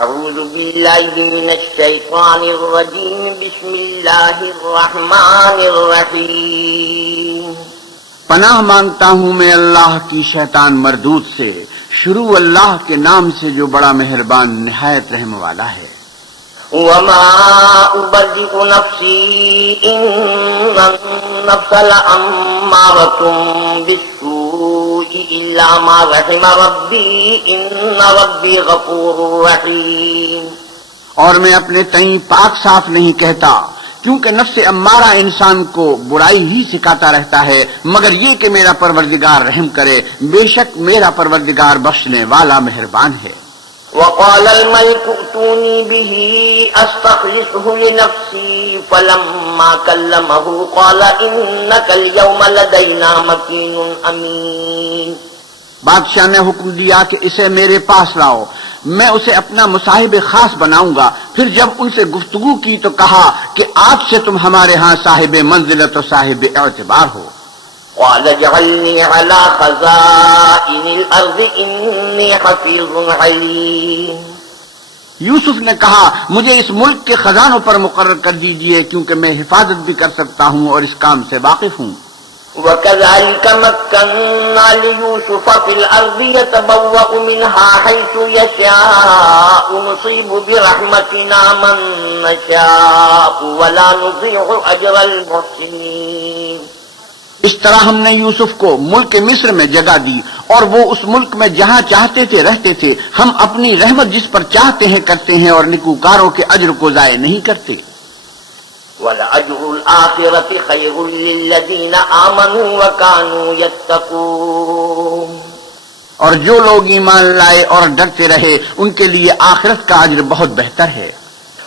اعوذ باللہ من الشیطان الرجیم بسم اللہ الرحمن الرحیم پناہ مانگتا ہوں میں اللہ کی شیطان مردود سے، شروع اللہ کے نام سے جو بڑا مہربان نہایت رحم والا ہے۔ وما ابرئ نفسی ان النفس لامارۃ بالسوء الا ما رحم ربی ان ربی غفور رحیم۔ اور میں اپنے تئیں پاک صاف نہیں کہتا، کیونکہ نفس امارہ انسان کو برائی ہی سکھاتا رہتا ہے، مگر یہ کہ میرا پروردگار رحم کرے، بے شک میرا پروردگار بخشنے والا مہربان ہے۔ وقال الملك ائتوني به استخلصه لنفسي فلما كلمه قال انك اليوم لدينا مكين امين۔ بادشاہ نے حکم دیا کہ اسے میرے پاس لاؤ، میں اسے اپنا مصاحب خاص بناؤں گا۔ پھر جب ان سے گفتگو کی تو کہا کہ آج سے تم ہمارے ہاں صاحب منزلت و صاحب اعتبار ہو۔ قال اجعلني على خزائن الارض اني حفيظ عليم۔ یوسف نے کہا مجھے اس ملک کے خزانوں پر مقرر کر دیجئے، کیونکہ میں حفاظت بھی کر سکتا ہوں اور اس کام سے واقف ہوں۔ وكذلك مكنا ليوسف في الأرض يتبوأ منها حيث يشاء نصيب برحمتنا من نشاء ولا نضيع أجر المحسنين۔ اس طرح ہم نے یوسف کو ملک مصر میں جگہ دی، اور وہ اس ملک میں جہاں چاہتے تھے رہتے تھے۔ ہم اپنی رحمت جس پر چاہتے ہیں کرتے ہیں، اور نیکوکاروں کے اجر کو ضائع نہیں کرتے۔ وَلَأَجْرُ الْآخِرَةِ خَيْرٌ لِّلَّذِينَ آمَنُوا وَكَانُوا يَتَّقُونَ۔ اور جو لوگ ایمان لائے اور ڈرتے رہے، ان کے لیے آخرت کا اجر بہت بہتر ہے۔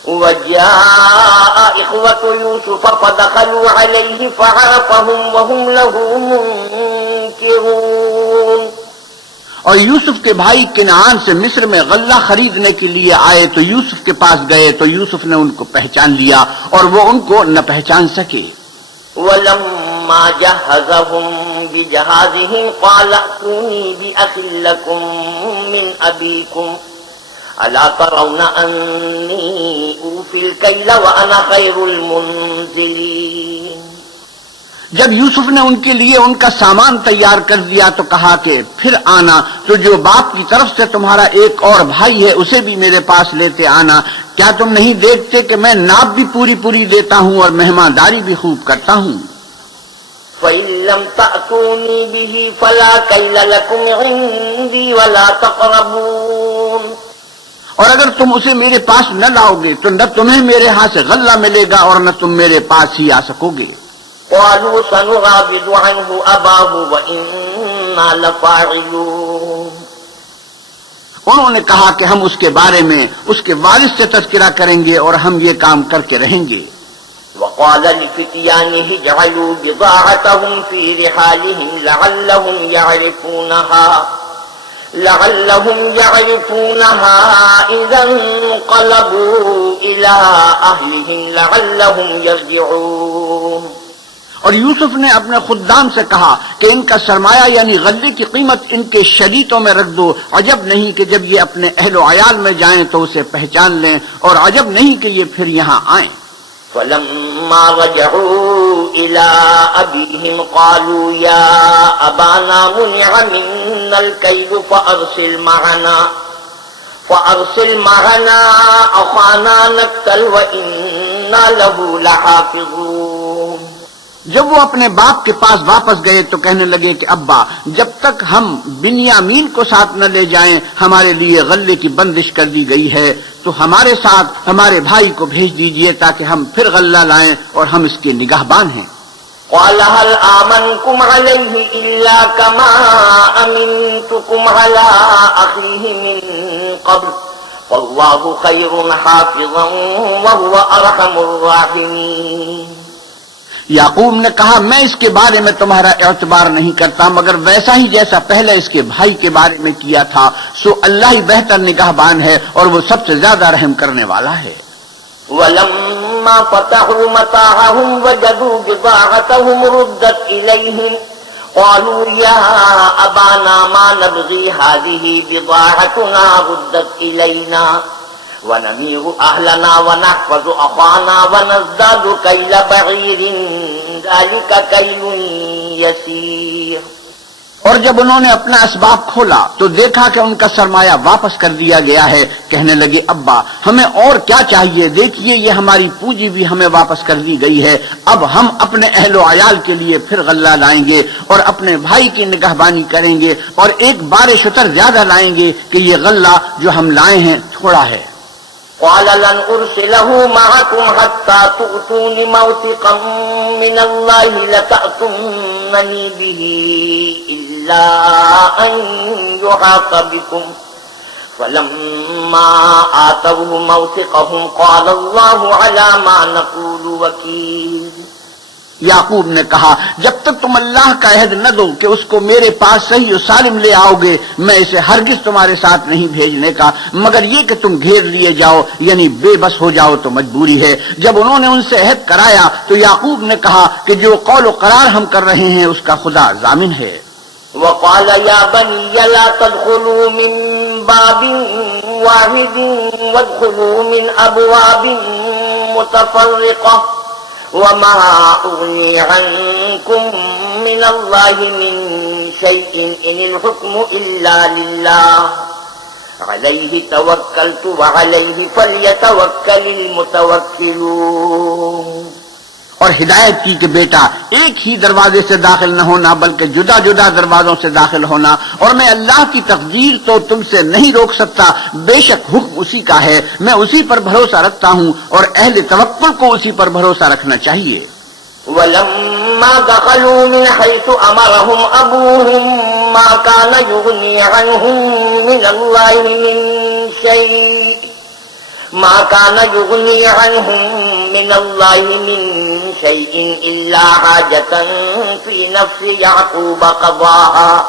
وَجَاءَ إِخْوَةُ يُوسُفَ فَدَخَلُوا عَلَيْهِ فَعَرَفَهُمْ وَهُمْ لَهُ مُنكِرُونَ۔ اور یوسف کے بھائی کنعان سے مصر میں غلہ خریدنے کے لیے آئے تو یوسف کے پاس گئے تو یوسف نے ان کو پہچان لیا اور وہ ان کو نہ پہچان سکے۔ وَلَمَّا جَهَّزَهُم بِجَهَازِهِمْ قَالَ ائْتُونِي بِأَخٍ لَّكُم مِّنْ أَبِيكُمْ أَلَا تَرَوْنَ أَنِّي أُوفِي الْكَيْلَ وَأَنَا خَيْرُ الْمُنزِلِينَ۔ جب یوسف نے ان کے لیے ان کا سامان تیار کر دیا تو کہا کہ پھر آنا، تو جو باپ کی طرف سے تمہارا ایک اور بھائی ہے اسے بھی میرے پاس لیتے آنا۔ کیا تم نہیں دیکھتے کہ میں ناپ بھی پوری پوری دیتا ہوں اور مہمانداری بھی خوب کرتا ہوں؟ فَإِن لَّمْ تَأْتُونِي بِهِ فَلَا كَيْلَ لَكُمْ عِندِي وَلَا تَقْرَبُونَ۔ اور اگر تم اسے میرے پاس نہ لاؤ گے تو نہ تمہیں میرے ہاں سے غلہ ملے گا اور نہ تم میرے پاس ہی آ سکو گے۔ قالوا سنراود عنه أباه وإنا لفاعلون۔ انہوں نے کہا کہ ہم اس کے بارے میں اس کے والد سے تذکرہ کریں گے اور ہم یہ کام کر کے رہیں گے۔ وقال لفتيانه اجعلوا بضاعتهم في رحالهم لعلهم يعرفونها إذا انقلبوا إلى أهلهم لعلهم يرجعون۔ اور یوسف نے اپنے خدام سے کہا کہ ان کا سرمایہ یعنی غلے کی قیمت ان کے شریطوں میں رکھ دو، عجب نہیں کہ جب یہ اپنے اہل و عیال میں جائیں تو اسے پہچان لیں، اور عجب نہیں کہ یہ پھر یہاں آئیں۔ فلما رجعوا إلى أبيهم قالوا يا أبانا منع منا الكيل فأرسل معنا أخانا نكتل وإنا له لحافظون۔ جب وہ اپنے باپ کے پاس واپس گئے تو کہنے لگے کہ ابا، جب تک ہم بنیامین کو ساتھ نہ لے جائیں ہمارے لیے غلے کی بندش کر دی گئی ہے، تو ہمارے ساتھ ہمارے بھائی کو بھیج دیجئے تاکہ ہم پھر غلہ لائیں اور ہم اس کے نگہبان ہیں۔ قال هل آمنكم عليه إلا كما أمنتكم على أخيه من قبل فالله خير حافظا وهو أرحم الراحمين۔ یعقوب نے کہا میں اس کے بارے میں تمہارا اعتبار نہیں کرتا مگر ویسا ہی جیسا پہلے اس کے بھائی کے بارے میں کیا تھا، سو اللہ ہی بہتر نگہبان ہے اور وہ سب سے زیادہ رحم کرنے والا ہے۔ وَلَمَّا فَتَحُوا مَتَاعَهُمْ وَجَدُوا بِضَاعَتَهُمْ رُدَّتْ إِلَيْهِمْ قَالُوا يَا أَبَانَا مَا نَبْغِي هَٰذِهِ بِضَاعَتُنَا رُدَّتْ إِلَيْنَا ونمير أهلنا ونحفظ أخانا ونزداد كيل بعير ذلك كيل يسير. اور جب انہوں نے اپنا اسباب کھولا تو دیکھا کہ ان کا سرمایہ واپس کر دیا گیا ہے. کہنے لگے ابا ہمیں اور کیا چاہیے، دیکھیے یہ ہماری پونجی بھی ہمیں واپس کر دی گئی ہے. اب ہم اپنے اہل و عیال کے لیے پھر غلہ لائیں گے اور اپنے بھائی کی نگہبانی کریں گے اور ایک بار شتر زیادہ لائیں گے کہ یہ غلہ جو ہم لائے ہیں تھوڑا ہے. قال لن أرسله معكم حتى تؤتون موثقا من الله لتأتونني به إلا أن يحاط بكم. فلما آتوه موثقهم قال الله على ما نقول وكيل. یعقوب نے کہا جب تک تم اللہ کا عہد نہ دو کہ اس کو میرے پاس صحیح و سالم لے آؤ گے میں اسے ہرگز تمہارے ساتھ نہیں بھیجنے کا مگر یہ کہ تم گھیر لیے جاؤ یعنی بے بس ہو جاؤ تو مجبوری ہے. جب انہوں نے ان سے عہد کرایا تو یعقوب نے کہا کہ جو قول و قرار ہم کر رہے ہیں اس کا خدا ضامن ہے. وقال يا بني لا تدخلوا من باب واحد وادخلوا من أبواب متفرقة وما أغني عنكم من الله من شيء إن الحكم إلا لله عليه توكلت وعليه فليتوكل المتوكلون. اور ہدایت کی کہ بیٹا ایک ہی دروازے سے داخل نہ ہونا بلکہ جدا جدا دروازوں سے داخل ہونا اور میں اللہ کی تقدیر تو تم سے نہیں روک سکتا. بے شک حکم اسی کا ہے میں اسی پر بھروسہ رکھتا ہوں اور اہل توکل کو اسی پر بھروسہ رکھنا چاہیے. ولما دخلوا من حيث أمرهم أبوهم ما كان يغني عنهم من الله من شيء إلا حاجة في نفس يعقوب قضاها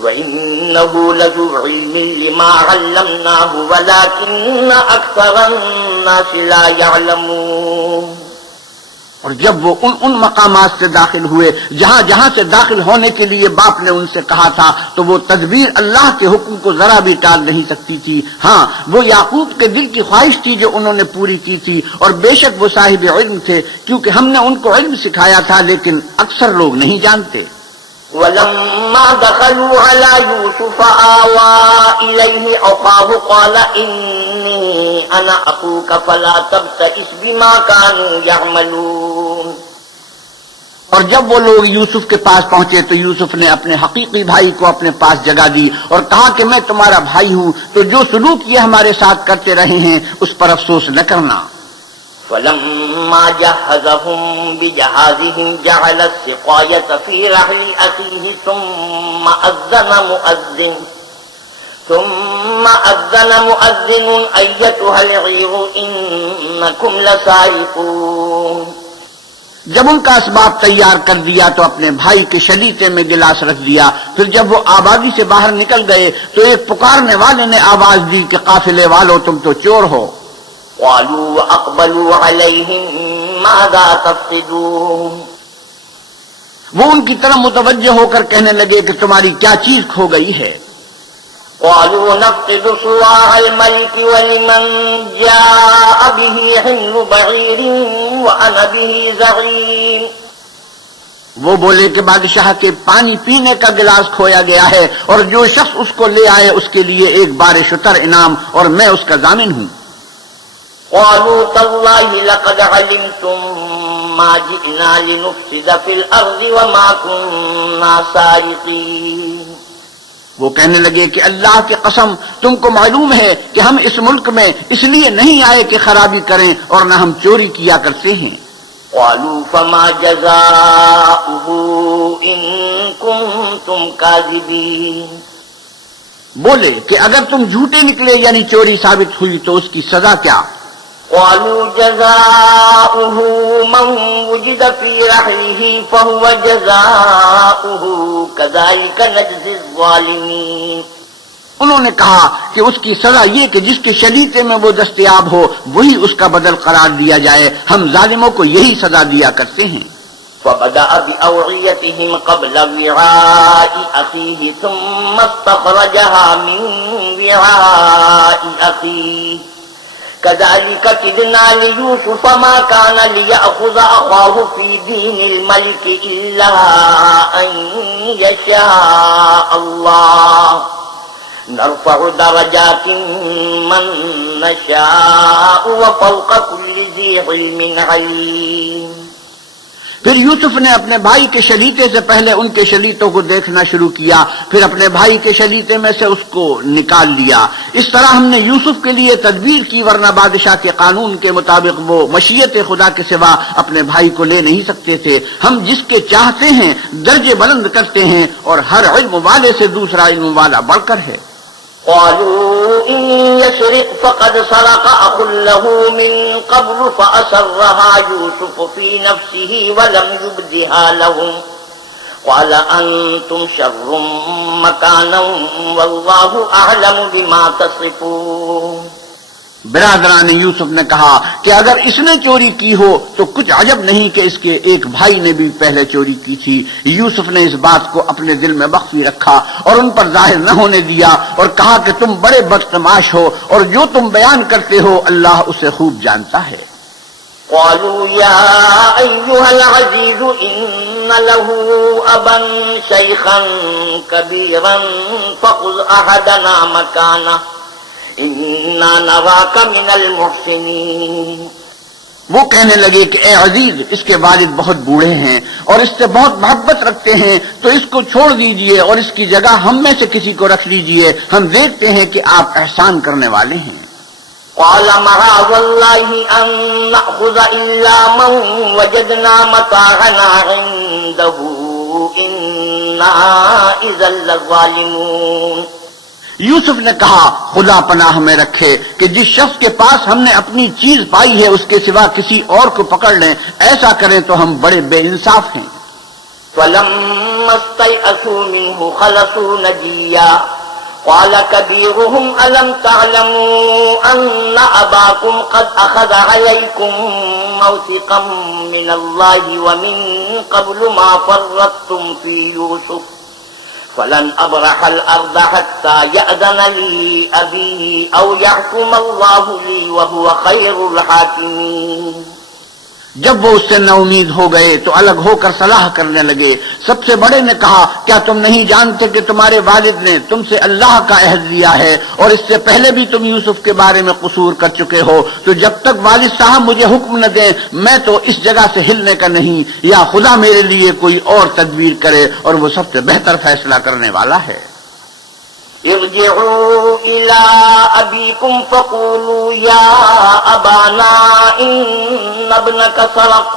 وإنه لذو علم لما علمناه ولكن أكثر الناس لا يعلمون. اور جب وہ ان مقامات سے داخل ہوئے جہاں جہاں سے داخل ہونے کے لیے باپ نے ان سے کہا تھا تو وہ تدبیر اللہ کے حکم کو ذرا بھی ٹال نہیں سکتی تھی. ہاں وہ یعقوب کے دل کی خواہش تھی جو انہوں نے پوری کی تھی اور بے شک وہ صاحب علم تھے کیونکہ ہم نے ان کو علم سکھایا تھا لیکن اکثر لوگ نہیں جانتے. ولما دخلوا على يوسف آوى إليه أخاه قال إني أنا أخوك فلا تبتئس بما كانوا يعملون. اور جب وہ لوگ یوسف کے پاس پہنچے تو یوسف نے اپنے حقیقی بھائی کو اپنے پاس جگہ دی اور کہا کہ میں تمہارا بھائی ہوں تو جو سلوک یہ ہمارے ساتھ کرتے رہے ہیں اس پر افسوس نہ کرنا. فلما جهزهم بجهازهم جعل السقاية في رحل أخيه ثم أذن مؤذن أيتها العير إنكم لسارقون. جب ان کا اسباب تیار کر دیا تو اپنے بھائی کے شلیتے میں گلاس رکھ دیا. پھر جب وہ آبادی سے باہر نکل گئے تو ایک پکارنے والے نے آواز دی کہ قافلے والو تم تو چور ہو. قالوا وأقبلوا عليهم ماذا تفقدون. وہ ان کی طرف متوجہ ہو کر کہنے لگے کہ تمہاری کیا چیز کھو گئی ہے. قالوا نفقد صواع الملك ولمن جاء به حمل بعير وأنا به زعيم. وہ بولے کہ بادشاہ کے پانی پینے کا گلاس کھویا گیا ہے اور جو شخص اس کو لے آئے اس کے لیے ایک بار شتر انعام اور میں اس کا ضامن ہوں. قالوا تالله لقد علمتم ما جئنا لنفسد في الأرض وما كنا سارقين. وہ کہنے لگے کہ اللہ کی قسم تم کو معلوم ہے کہ ہم اس ملک میں اس لیے نہیں آئے کہ خرابی کریں اور نہ ہم چوری کیا کرتے ہیں. قالوا فما جزاؤه إن كنتم كاذبين. بولے کہ اگر تم جھوٹے نکلے یعنی چوری ثابت ہوئی تو اس کی سزا کیا. قالوا جزاؤه من وجد في رحله فهو جزاؤه كذلك نجزي الظالمين. انہوں نے کہا کہ اس کی سزا یہ کہ جس کے شلیتے میں وہ دستیاب ہو وہی اس کا بدل قرار دیا جائے. ہم ظالموں کو یہی سزا دیا کرتے ہیں. فبدأ بأوعيتهم قبل وعاء أخيه ثم استخرجها من وعاء أخيه كذلك كدنا ليوسف ما كان ليأخذ أخاه في دين الملك إلا أن يشاء الله نرفع درجات من نشاء وفوق كل ذي علم عليم۔ پھر یوسف نے اپنے بھائی کے شلیتے سے پہلے ان کے شلیتوں کو دیکھنا شروع کیا، پھر اپنے بھائی کے شلیتے میں سے اس کو نکال لیا۔ اس طرح ہم نے یوسف کے لیے تدبیر کی، ورنہ بادشاہ کے قانون کے مطابق وہ مشیت خدا کے سوا اپنے بھائی کو لے نہیں سکتے تھے۔ ہم جس کے چاہتے ہیں درجے بلند کرتے ہیں، اور ہر علم والے سے دوسرا علم والا بڑھ کر ہے۔ قالوا إن يسرق فقد سرق أخ له من قبل فأسرها يوسف في نفسه ولم يبدها لهم قال أنتم شر مكانا والله أعلم بما تصفون۔ برادران یوسف نے کہا کہ اگر اس نے چوری کی ہو تو کچھ عجب نہیں کہ اس کے ایک بھائی نے بھی پہلے چوری کی تھی۔ یوسف نے اس بات کو اپنے دل میں مخفی رکھا اور ان پر ظاہر نہ ہونے دیا، اور کہا کہ تم بڑے بدتماش ہو، اور جو تم بیان کرتے ہو اللہ اسے خوب جانتا ہے۔ قالوا يا أيها العزيز إن له أبا شيخا كبيرا فخذ أحدنا مكانه إنا نراك من المحسنين۔ وہ کہنے لگے کہ اے عزیز، اس کے والد بہت بوڑھے ہیں اور اس سے بہت محبت رکھتے ہیں، تو اس کو چھوڑ دیجئے اور اس کی جگہ ہم میں سے کسی کو رکھ لیجئے، ہم دیکھتے ہیں کہ آپ احسان کرنے والے ہیں۔ قال معاذ الله أن نأخذ إلا من وجدنا متاعنا عنده إنا إذا لظالمون۔ یوسف نے کہا خدا پناہ میں رکھے کہ جس شخص کے پاس ہم نے اپنی چیز پائی ہے اس کے سوا کسی اور کو پکڑ لیں، ایسا کریں تو ہم بڑے بے انصاف ہیں۔ فلما استيئسوا منه خلصوا نجيا قال كبيرهم ألم تعلموا أن أباكم قد أخذ عليكم موثقا من الله ومن قبل ما فرطتم في يوسف فلن أبرح الأرض حتى يأذن لي أبي أو يحكم الله لي وهو خير الحاكمين۔ جب وہ اس سے نا امید ہو گئے تو الگ ہو کر صلاح کرنے لگے۔ سب سے بڑے نے کہا کیا تم نہیں جانتے کہ تمہارے والد نے تم سے اللہ کا عہد لیا ہے، اور اس سے پہلے بھی تم یوسف کے بارے میں قصور کر چکے ہو، تو جب تک والد صاحب مجھے حکم نہ دیں میں تو اس جگہ سے ہلنے کا نہیں، یا خدا میرے لیے کوئی اور تدبیر کرے، اور وہ سب سے بہتر فیصلہ کرنے والا ہے۔ ارجعوا إلى أبيكم فقولوا يا أبانا إن ابنك سرق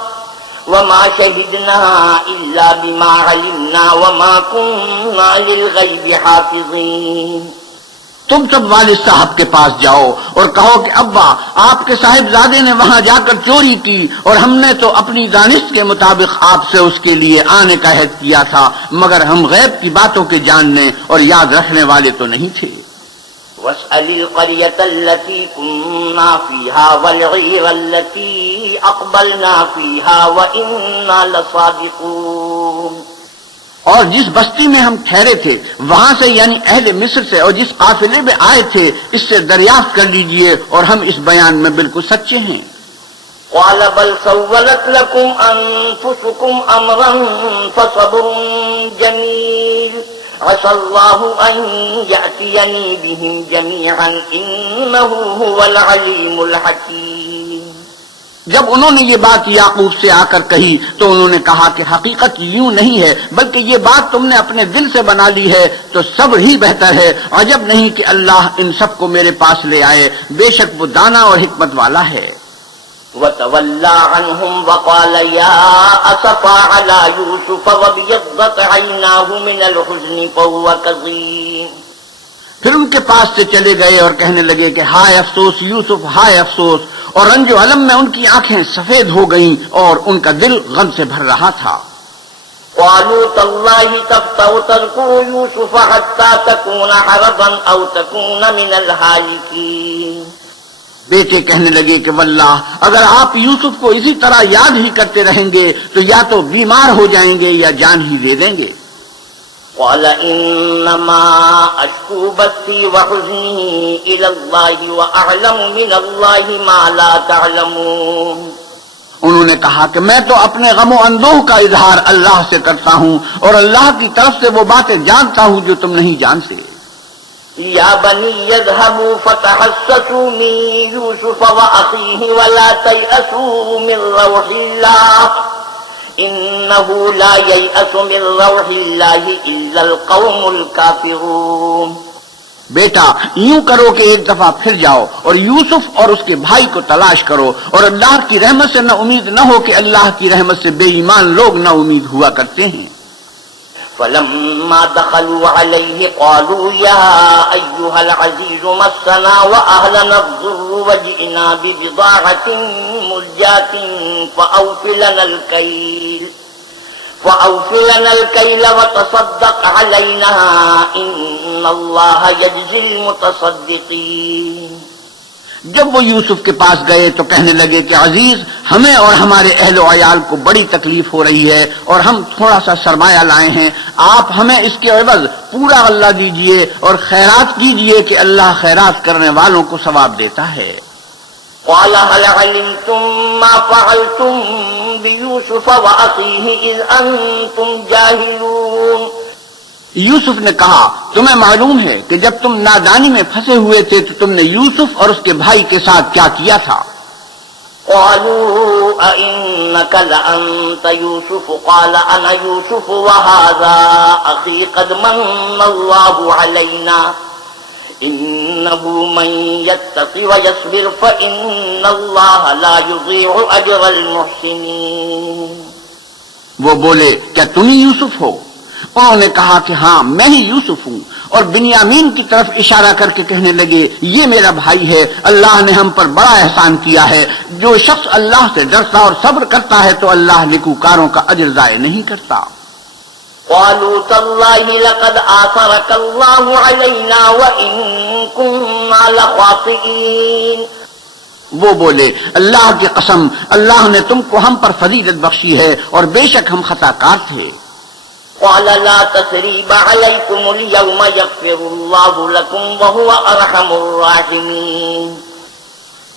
وما شهدنا إلا بما علمنا وما كنا للغيب حافظين۔ تم سب والد صاحب کے پاس جاؤ اور کہو کہ ابا آپ کے صاحبزادے نے وہاں جا کر چوری کی، اور ہم نے تو اپنی دانش کے مطابق آپ سے اس کے لیے آنے کا عہد کیا تھا، مگر ہم غیب کی باتوں کے جاننے اور یاد رکھنے والے تو نہیں تھے۔ واسأل القرية التي كنا فيها والعير التي أقبلنا فيها وإنا لصادقون۔ اور جس بستی میں ہم ٹھہرے تھے وہاں سے، یعنی اہل مصر سے، اور جس قافلے میں آئے تھے اس سے دریافت کر لیجئے، اور ہم اس بیان میں بالکل سچے ہیں۔ قال بل سولت لكم أنفسكم أمرا فصبر جميل عسى الله أن يأتيني بهم جميعا إنه هو العليم الحكيم۔ جب انہوں نے یہ بات یعقوب سے آ کر کہی تو انہوں نے کہا کہ حقیقت یوں نہیں ہے، بلکہ یہ بات تم نے اپنے دل سے بنا لی ہے، تو صبر ہی بہتر ہے۔ عجب نہیں کہ اللہ ان سب کو میرے پاس لے آئے، بے شک وہ دانا اور حکمت والا ہے۔ وتولى عنهم وقال يا أسفا على يوسف وابيضت عيناه من الحزن فهو كظيم۔ پھر ان کے پاس سے چلے گئے اور کہنے لگے کہ ہائے افسوس یوسف، ہائے افسوس، اور رنج و الم میں ان کی آنکھیں سفید ہو گئیں اور ان کا دل غم سے بھر رہا تھا۔ قالوا تالله تفتأ تذكر يوسف حتى تكون حرضا أو تكون من الهالكين۔ بیٹے کہنے لگے کہ واللہ اگر آپ یوسف کو اسی طرح یاد ہی کرتے رہیں گے تو یا تو بیمار ہو جائیں گے یا جان ہی دے دیں گے۔ قال انما اشكو بثي وحزني الى الله واعلم من الله ما لا تعلمون. انہوں نے کہا کہ میں تو اپنے غم و اندوہ کا اظہار اللہ سے کرتا ہوں اور اللہ کی طرف سے وہ باتیں جانتا ہوں جو تم نہیں جانتے. یا بنی اذهبوا فتحسسوا من يوسف واخيه ولا تيأسوا من روح الله انه لا ييأس من روح الله الا القوم الكافرون. بیٹا یوں کرو کہ ایک دفعہ پھر جاؤ اور یوسف اور اس کے بھائی کو تلاش کرو اور اللہ کی رحمت سے نہ امید نہ ہو کہ اللہ کی رحمت سے بے ایمان لوگ نہ امید ہوا کرتے ہیں. فلما دخلوا عليه قالوا يا أيها العزيز مسنا وأهلنا الضر وجئنا ببضاعة مزجاة فأوف لنا الكيل وتصدق علينا إن الله يجزي المتصدقين. جب وہ یوسف کے پاس گئے تو کہنے لگے کہ عزیز ہمیں اور ہمارے اہل و عیال کو بڑی تکلیف ہو رہی ہے اور ہم تھوڑا سا سرمایہ لائے ہیں، آپ ہمیں اس کے عوض پورا غلہ دیجئے اور خیرات کیجئے کہ اللہ خیرات کرنے والوں کو ثواب دیتا ہے. قال هل علمتم ما فعلتم بيوسف وأخيه إذ أنتم جاهلون. یوسف نے کہا تمہیں معلوم ہے کہ جب تم نادانی میں پھنسے ہوئے تھے تو تم نے یوسف اور اس کے بھائی کے ساتھ کیا کیا تھا. قالوا أئنك لأنت يوسف قال أنا يوسف وهذا أخي قد من الله علينا إنه من يتق ويصبر فإن الله لا يضيع أجر المحسنين. وہ بولے کیا تم ہی یوسف ہو؟ انہوں نے کہا کہ ہاں میں ہی یوسف ہوں، اور بنیامین کی طرف اشارہ کر کے کہنے لگے یہ میرا بھائی ہے، اللہ نے ہم پر بڑا احسان کیا ہے. جو شخص اللہ سے ڈرتا اور صبر کرتا ہے تو اللہ نیکوکاروں کا اجر ضائع نہیں کرتا. قالوا تالله لقد آثرك الله علينا وإن كنا لخاطئين. وہ بولے اللہ کی قسم اللہ نے تم کو ہم پر فضیلت بخشی ہے اور بے شک ہم خطا کار تھے. قال لا تثريب عليكم اليوم يغفر الله لكم وهو أرحم الراحمين.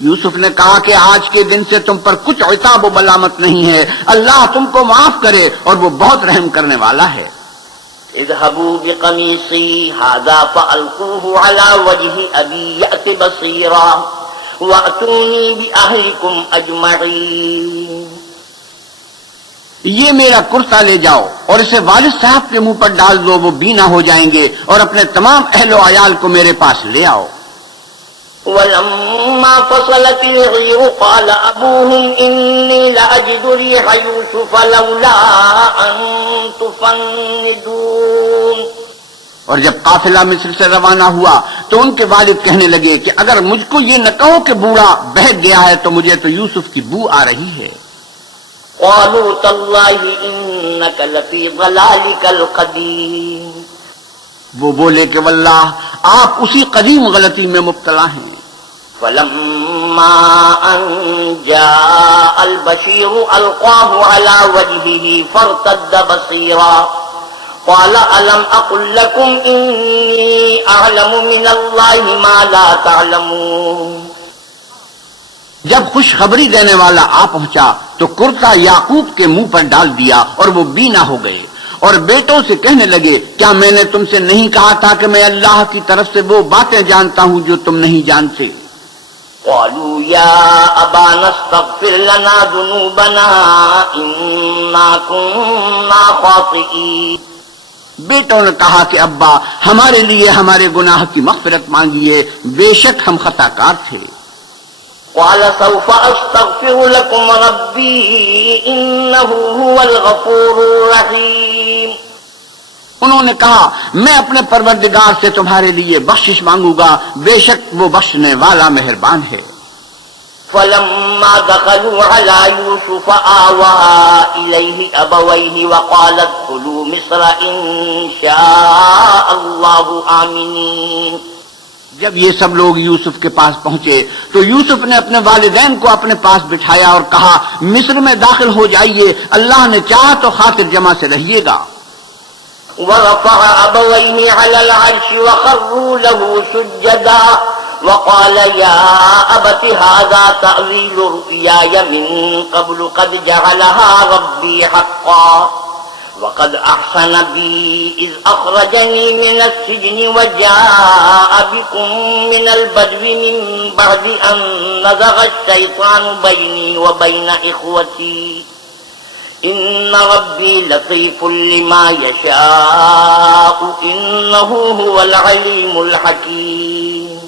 یوسف نے کہا کہ آج کے دن سے تم پر کچھ عتاب و ملامت نہیں ہے، اللہ تم کو معاف کرے اور وہ بہت رحم کرنے والا ہے. اذهبوا بقميصي هذا فألقوه على وجه أبي يأت بصيرا وأتوني بأهلكم أجمعين. یہ میرا کرتا لے جاؤ اور اسے والد صاحب کے منہ پر ڈال دو، وہ بینا ہو جائیں گے، اور اپنے تمام اہل و عیال کو میرے پاس لے آؤ. ولما فصلت العير قال أبوهم إني لأجد ريح يوسف لولا أن تفندون. اور جب قافلہ مصر سے روانہ ہوا تو ان کے والد کہنے لگے کہ اگر مجھ کو یہ نہ کہو کہ بوڑھا بہک گیا ہے تو مجھے تو یوسف کی بو آ رہی ہے. قالوا تالله إنك لفي ضلالك القديم. وہ بولے کہ واللہ آپ اسی قدیم غلطی میں مبتلا ہیں. فلما أن جاء البشير ألقاه على وجهه فارتد بصيرا قال ألم أقل لكم إني أعلم من الله ما لا تعلمون. جب خوشخبری دینے والا آ پہنچا تو کرتا یعقوب کے منہ پر ڈال دیا اور وہ بینا ہو گئے، اور بیٹوں سے کہنے لگے کیا میں نے تم سے نہیں کہا تھا کہ میں اللہ کی طرف سے وہ باتیں جانتا ہوں جو تم نہیں جانتے. قالوا يا أبانا استغفر لنا ذنوبنا إنا كنا خاطئين. بیٹوں نے کہا کہ ابا ہمارے لیے ہمارے گناہ کی مغفرت مانگیے، بے شک ہم خطا کار تھے. قال سوف أستغفر لكم ربي إنه هو الغفور الرحيم. انہوں نے کہا میں اپنے پروردگار سے تمہارے لیے بخشش مانگوں گا، بے شک وہ بخشنے والا مہربان ہے. فلما دخلوا على يوسف آوى إليه أبويه وقال ادخلوا مصر إن شاء الله آمنين. جب یہ سب لوگ یوسف کے پاس پہنچے تو یوسف نے اپنے والدین کو اپنے پاس بٹھایا اور کہا مصر میں داخل ہو جائیے، اللہ نے چاہا تو خاطر جمع سے رہیے گا. ورفع أبويه على العرش وخروا له سجدا وقال يا أبت هذا تأويل رؤياي من قبل قد جعلها ربي حقا وقد أحسن بي إذ أخرجني من السجن وجاء بكم من البدو من بعد أن نزغ الشيطان بيني وبين إخوتي إن ربي لطيف لما يشاء إنه هو العليم الحكيم.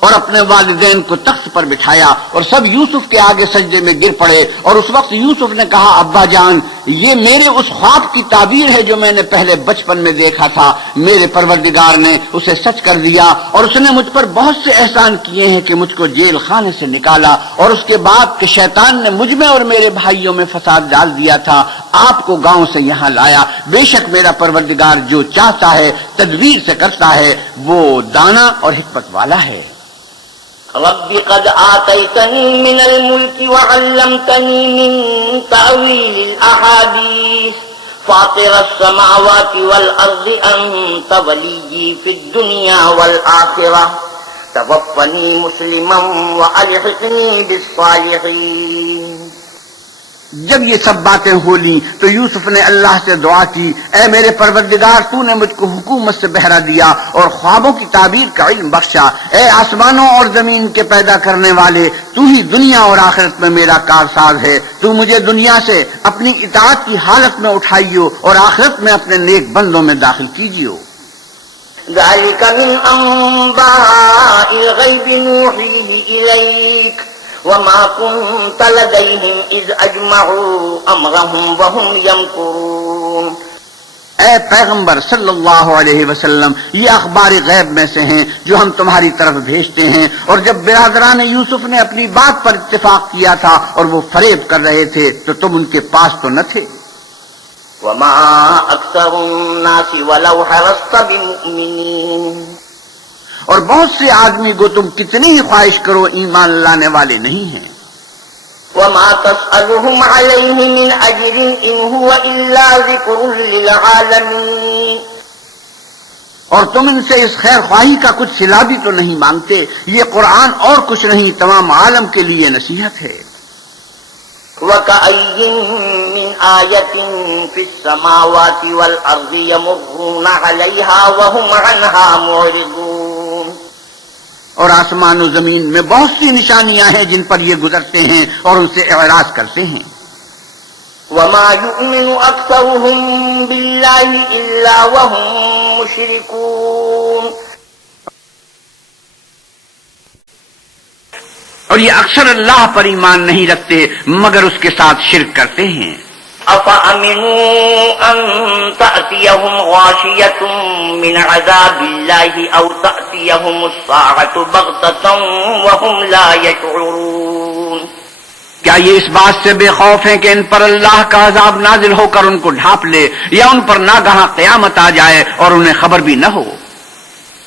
اور اپنے والدین کو تخت پر بٹھایا اور سب یوسف کے آگے سجدے میں گر پڑے. اور اس وقت یوسف نے کہا ابا جان یہ میرے اس خواب کی تعبیر ہے جو میں نے پہلے بچپن میں دیکھا تھا. میرے پروردگار نے اسے سچ کر دیا اور اس نے مجھ پر بہت سے احسان کیے ہیں کہ مجھ کو جیل خانے سے نکالا اور اس کے بعد کہ شیطان نے مجھ میں اور میرے بھائیوں میں فساد ڈال دیا تھا آپ کو گاؤں سے یہاں لایا. بے شک میرا پروردگار جو چاہتا ہے تدبیر سے کرتا ہے وہ دانا اور حکمت والا ہے. رب قد آتيتني من الملك وعلمتني من تأويل الأحاديث فاطر السماوات والأرض أنت وليي في الدنيا والآخرة توفني مسلما وألحقني بالصالحين. جب یہ سب باتیں ہو لیں تو یوسف نے اللہ سے دعا کی اے میرے پروردگار تو نے مجھ کو حکومت سے بہرا دیا اور خوابوں کی تعبیر کا علم بخشا. اے آسمانوں اور زمین کے پیدا کرنے والے تو ہی دنیا اور آخرت میں میرا کارساز ہے. تو مجھے دنیا سے اپنی اطاعت کی حالت میں اٹھائیو اور آخرت میں اپنے نیک بندوں میں داخل کیجیو. ذلك من أنباء الغيب نوحيه إليك وما كنت لديهم إذ أجمعوا أمرهم وهم يمكرون. اے پیغمبر صلی اللہ علیہ وسلم یہ اخبار غیب میں سے ہیں جو ہم تمہاری طرف بھیجتے ہیں. اور جب برادران یوسف نے اپنی بات پر اتفاق کیا تھا اور وہ فریب کر رہے تھے تو تم ان کے پاس تو نہ تھے. وما أكثر الناس ولو حرصت بمؤمنين. اور بہت سے آدمی کو تم کتنی ہی خواہش کرو ایمان لانے والے نہیں ہیں. وما تسألهم عليه من أجر إن هو إلا ذكر للعالمين. اور تم ان سے اس خیر خواہی کا کچھ صلہ بھی تو نہیں مانگتے. یہ قرآن اور کچھ نہیں تمام عالم کے لیے نصیحت ہے. وكأي من آية في السماوات والأرض يمرون عليها وهم عنها معرضون. اور آسمان و زمین میں بہت سی نشانیاں ہیں جن پر یہ گزرتے ہیں اور ان سے اعراض کرتے ہیں. وما يؤمن أكثرهم بالله إلا وهم مشركون. اور یہ اکثر اللہ پر ایمان نہیں رکھتے مگر اس کے ساتھ شرک کرتے ہیں. أفأمنوا أن تأتيهم غاشية من عذاب الله أو تأتيهم الساعة بغتة وهم لا يشعرون. کیا یہ اس بات سے بے خوف ہیں کہ ان پر اللہ کا عذاب نازل ہو کر ان کو ڈھانپ لے یا ان پر ناگہاں قیامت آ جائے اور انہیں خبر بھی نہ ہو؟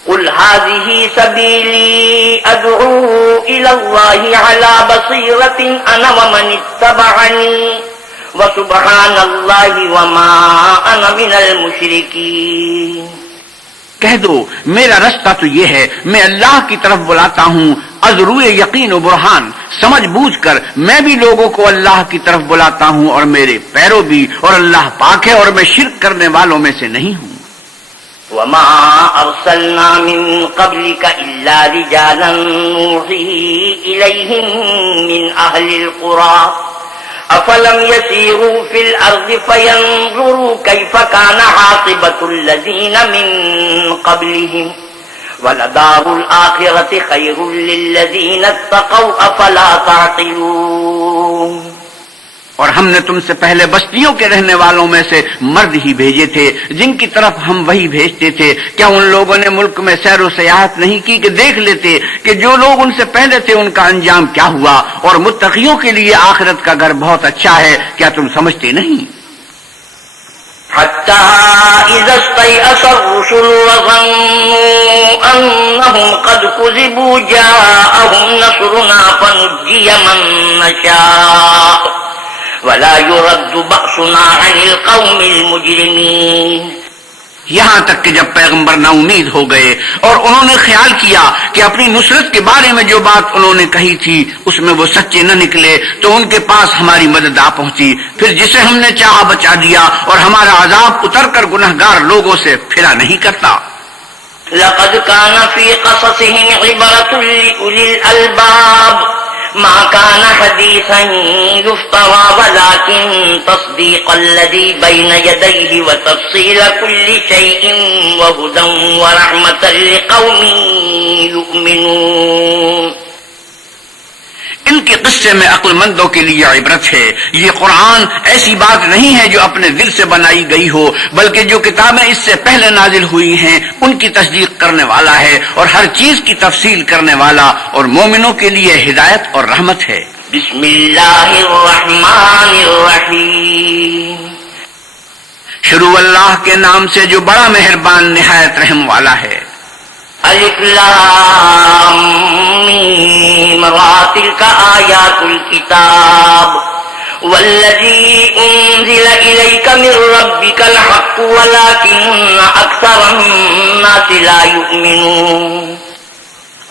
قل هذه سبيلي أدعو إلى الله على بصيرة أنا ومن اتبعني وسبحان الله وما أنا من المشركين. کہہ دو میرا رستہ تو یہ ہے میں اللہ کی طرف بلاتا ہوں از روئے یقین و برہان سمجھ بوجھ کر. میں بھی لوگوں کو اللہ کی طرف بلاتا ہوں اور میرے پیرو بھی اور اللہ پاک ہے اور میں شرک کرنے والوں میں سے نہیں ہوں. وما أرسلنا من قبلك إلا رجالا نوحي إليهم من أهل القرى أفلم يسيروا في الأرض فينظروا كيف كان عاقبة الذين من قبلهم ولدار الآخرة خير للذين اتقوا أفلا تعقلون. اور ہم نے تم سے پہلے بستیوں کے رہنے والوں میں سے مرد ہی بھیجے تھے جن کی طرف ہم وہی بھیجتے تھے. کیا ان لوگوں نے ملک میں سیر و سیاحت نہیں کی کہ دیکھ لیتے کہ جو لوگ ان سے پہلے تھے ان کا انجام کیا ہوا اور متقیوں کے لیے آخرت کا گھر بہت اچھا ہے. کیا تم سمجھتے نہیں؟ حتى إذا استيأس الرسل وظنوا أنهم قد كذبوا جاءهم نصرنا فنجي من نشاء ولا يرد بأسنا عن القوم المجرمين. یہاں تک کہ جب پیغمبر نا امید ہو گئے اور انہوں نے خیال کیا کہ اپنی نصرت کے بارے میں جو بات انہوں نے کہی تھی اس میں وہ سچے نہ نکلے تو ان کے پاس ہماری مدد آ پہنچی. پھر جسے ہم نے چاہا بچا دیا اور ہمارا عذاب اتر کر گنہگار لوگوں سے پھرا نہیں کرتا. لقد كان في قصصهم عبرة لأولي الألباب ما كان حديثا يفترى ولكن تصديق الذي بين يديه وتفصيل كل شيء وهدى ورحمة لقوم يؤمنون. ان کے قصے میں عقل مندوں کے لیے عبرت ہے. یہ قرآن ایسی بات نہیں ہے جو اپنے دل سے بنائی گئی ہو بلکہ جو کتابیں اس سے پہلے نازل ہوئی ہیں ان کی تصدیق کرنے والا ہے اور ہر چیز کی تفصیل کرنے والا اور مومنوں کے لیے ہدایت اور رحمت ہے. بسم اللہ الرحمن الرحیم. شروع اللہ کے نام سے جو بڑا مہربان نہایت رحم والا ہے. الف لام میم را تلک آیات الکتاب والذی انزل الیک من ربک الحق ولکن اکثر الناس لا یؤمنون.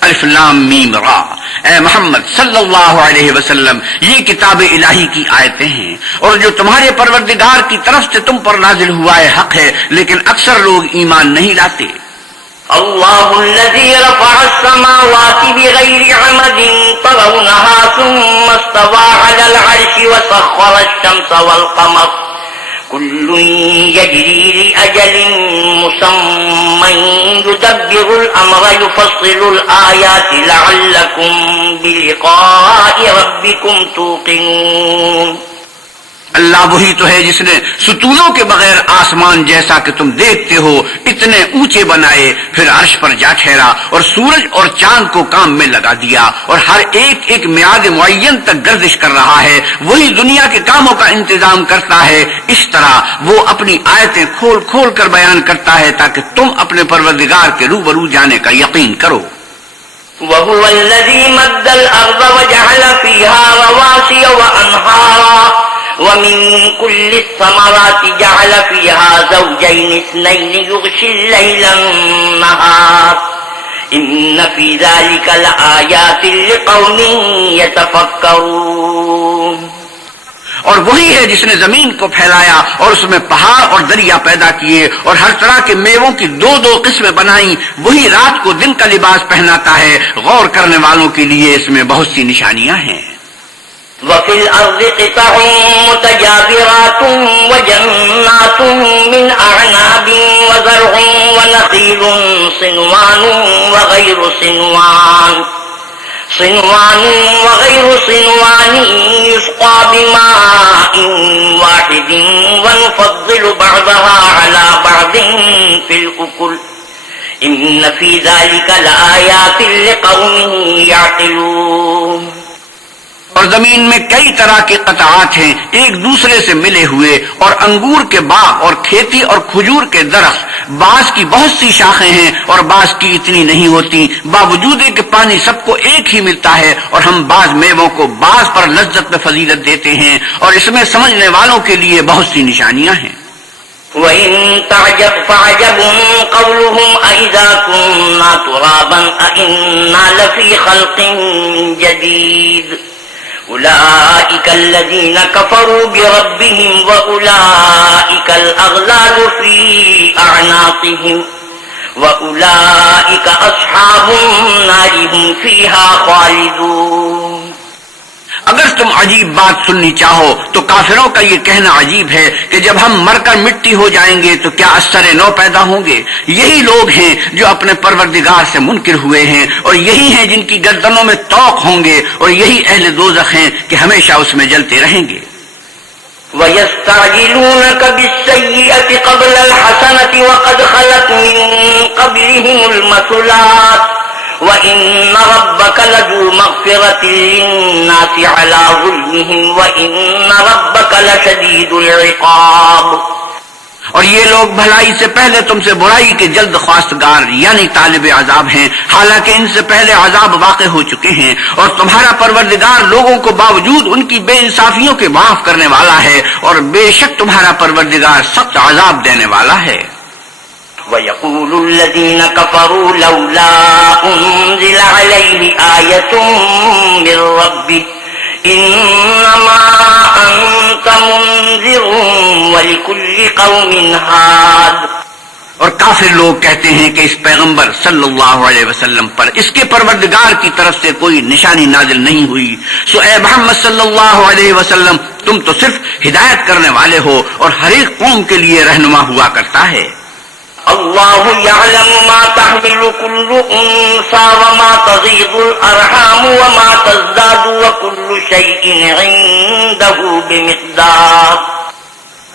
الف لام میم را، اے محمد صلی اللہ علیہ وسلم یہ کتاب الہی کی آیتیں ہیں اور جو تمہارے پروردگار کی طرف سے تم پر نازل ہوا ہے حق ہے لیکن اکثر لوگ ایمان نہیں لاتے. اللہ الذی رفع السماوات بغیر عمد ترونها ثم استوى على العرش وسخر الشمس والقمر كل يجري لأجل مسمى يدبر الأمر يفصل الآيات لعلكم بلقاء ربكم توقنون. اللہ وہی تو ہے جس نے ستونوں کے بغیر آسمان جیسا کہ تم دیکھتے ہو اتنے اونچے بنائے، پھر عرش پر جا ٹھہرا اور سورج اور چاند کو کام میں لگا دیا اور ہر ایک ایک میعاد معین تک گردش کر رہا ہے. وہی دنیا کے کاموں کا انتظام کرتا ہے. اس طرح وہ اپنی آیتیں کھول کھول کر بیان کرتا ہے تاکہ تم اپنے پروردگار کے روبرو جانے کا یقین کرو. وهو الذي مد الأرض وجعل فيها رواسي وأنهارا ومن كل الثمرات جعل فيها زوجين اثنين يغشي الليل النهار إن في ذلك لآيات لقوم يتفكرون. اور وہی ہے جس نے زمین کو پھیلایا اور اس میں پہاڑ اور دریا پیدا کیے اور ہر طرح کے میووں کی دو دو قسمیں بنائیں. وہی رات کو دن کا لباس پہناتا ہے. غور کرنے والوں کے لیے اس میں بہت سی نشانیاں ہیں. وفي الأرض قطع متجاورات وجنات من أعناب وزرع ونخيل صنوان وغير صنوان يسقى بماء واحد ونفضل بعضها على بعض في الأكل إن في ذلك لآيات لقوم يعقلون. اور زمین میں کئی طرح کے قطعات ہیں ایک دوسرے سے ملے ہوئے اور انگور کے باغ اور کھیتی اور کھجور کے درخت. بعض کی بہت سی شاخیں ہیں اور بعض کی اتنی نہیں ہوتی باوجود کہ پانی سب کو ایک ہی ملتا ہے. اور ہم بعض میووں کو بعض پر لذت میں فضیلت دیتے ہیں اور اس میں سمجھنے والوں کے لیے بہت سی نشانیاں ہیں. وَإِن تَعْجَبْ فَعَجَبٌ قَوْلُهُمْ أَإِذَا كُنَّا تُرَابًا أَإِنَّا لَفِي خَلْقٍ جَدِيدٍ أولئك الذين كفروا بربهم وأولئك الأغلال في أعناقهم وأولئك أصحاب النار هم فيها خالدون. اگر تم عجیب بات سننی چاہو تو کافروں کا یہ کہنا عجیب ہے کہ جب ہم مر کر مٹی ہو جائیں گے تو کیا اثر نو پیدا ہوں گے. یہی لوگ ہیں جو اپنے پروردگار سے منکر ہوئے ہیں اور یہی ہیں جن کی گردنوں میں طوق ہوں گے اور یہی اہل دوزخ ہیں کہ ہمیشہ اس میں جلتے رہیں گے. وَيَسْتَعْجِلُونَكَ بِالسَّيِّئَةِ قَبْلَ الْحَسَنَةِ وَقَدْ خَلَتْ مِن قَبْلِهِمُ الْمَثُلَاتُ وَإِنَّ رَبَّكَ لَذُو مَغْفِرَةٍ لِلنَّاسِ عَلَى ظُلْمِهِمْ وَإِنَّ رَبَّكَ لَشَدِيدُ الْعِقَابِ. اور یہ لوگ بھلائی سے پہلے تم سے برائی کے جلد خواستگار یعنی طالب عذاب ہیں، حالانکہ ان سے پہلے عذاب واقع ہو چکے ہیں، اور تمہارا پروردگار لوگوں کو باوجود ان کی بے انصافیوں کے معاف کرنے والا ہے، اور بے شک تمہارا پروردگار سخت عذاب دینے والا ہے۔ وَيَقُولُ الَّذِينَ كَفَرُوا لَوْلَا أُنزِلَ عَلَيْهِ آيَةٌ مِّن رَّبِّهِ إِنَّمَا أَنتَ مُنذِرٌ وَلِكُلِّ قَوْمٍ هَادٍ۔ اور کافر لوگ کہتے ہیں کہ اس پیغمبر صلی اللہ علیہ وسلم پر اس کے پروردگار کی طرف سے کوئی نشانی نازل نہیں ہوئی، سو اے محمد صلی اللہ علیہ وسلم تم تو صرف ہدایت کرنے والے ہو اور ہر ایک قوم کے لیے رہنما ہوا کرتا ہے۔ اللہ یعلم ما تحمل كل انثى وما تغيض الارحام وما تزداد وكل شيء عنده بمقدار۔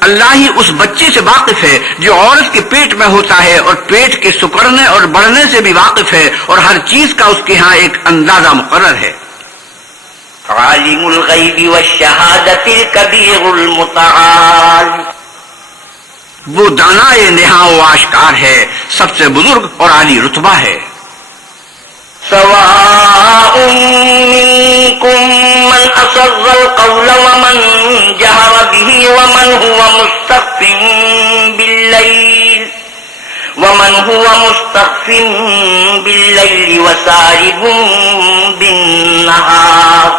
اللہ ہی اس بچے سے واقف ہے جو عورت کے پیٹ میں ہوتا ہے، اور پیٹ کے سکڑنے اور بڑھنے سے بھی واقف ہے، اور ہر چیز کا اس کے ہاں ایک اندازہ مقرر ہے۔ عالم الغیب والشہادۃ الکبیر المتعال۔ وہ دانائے نہا و آشکار ہے، سب سے بزرگ اور عالی رتبہ ہے۔ سواء منکم من اسر القول ومن جہر به ومن هو مستخف باللیل وسارب بالنہار۔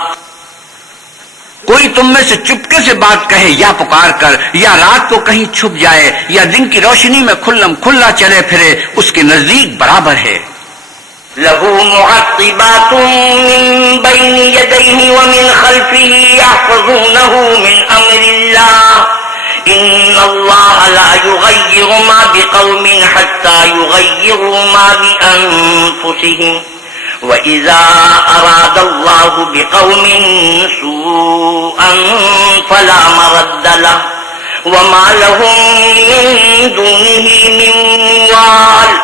کوئی تم میں سے چپکے سے بات کہے یا پکار کر، یا رات کو کہیں چھپ جائے یا دن کی روشنی میں کھلم کھلا چلے پھرے، اس کے نزدیک برابر ہے۔ له معقبات من بين يديه ومن خلفه يحفظونه من أمر الله إن الله لا يغير ما بقوم حتى يغيروا ما بأنفسهم وَإِذَا أَرَادَ اللَّهُ بِقَوْمٍ سُوءًا فَلَا مَرَدَّ لَهُ وَمَا لَهُم مِّن دُونِهِ مِن وَالٍ۔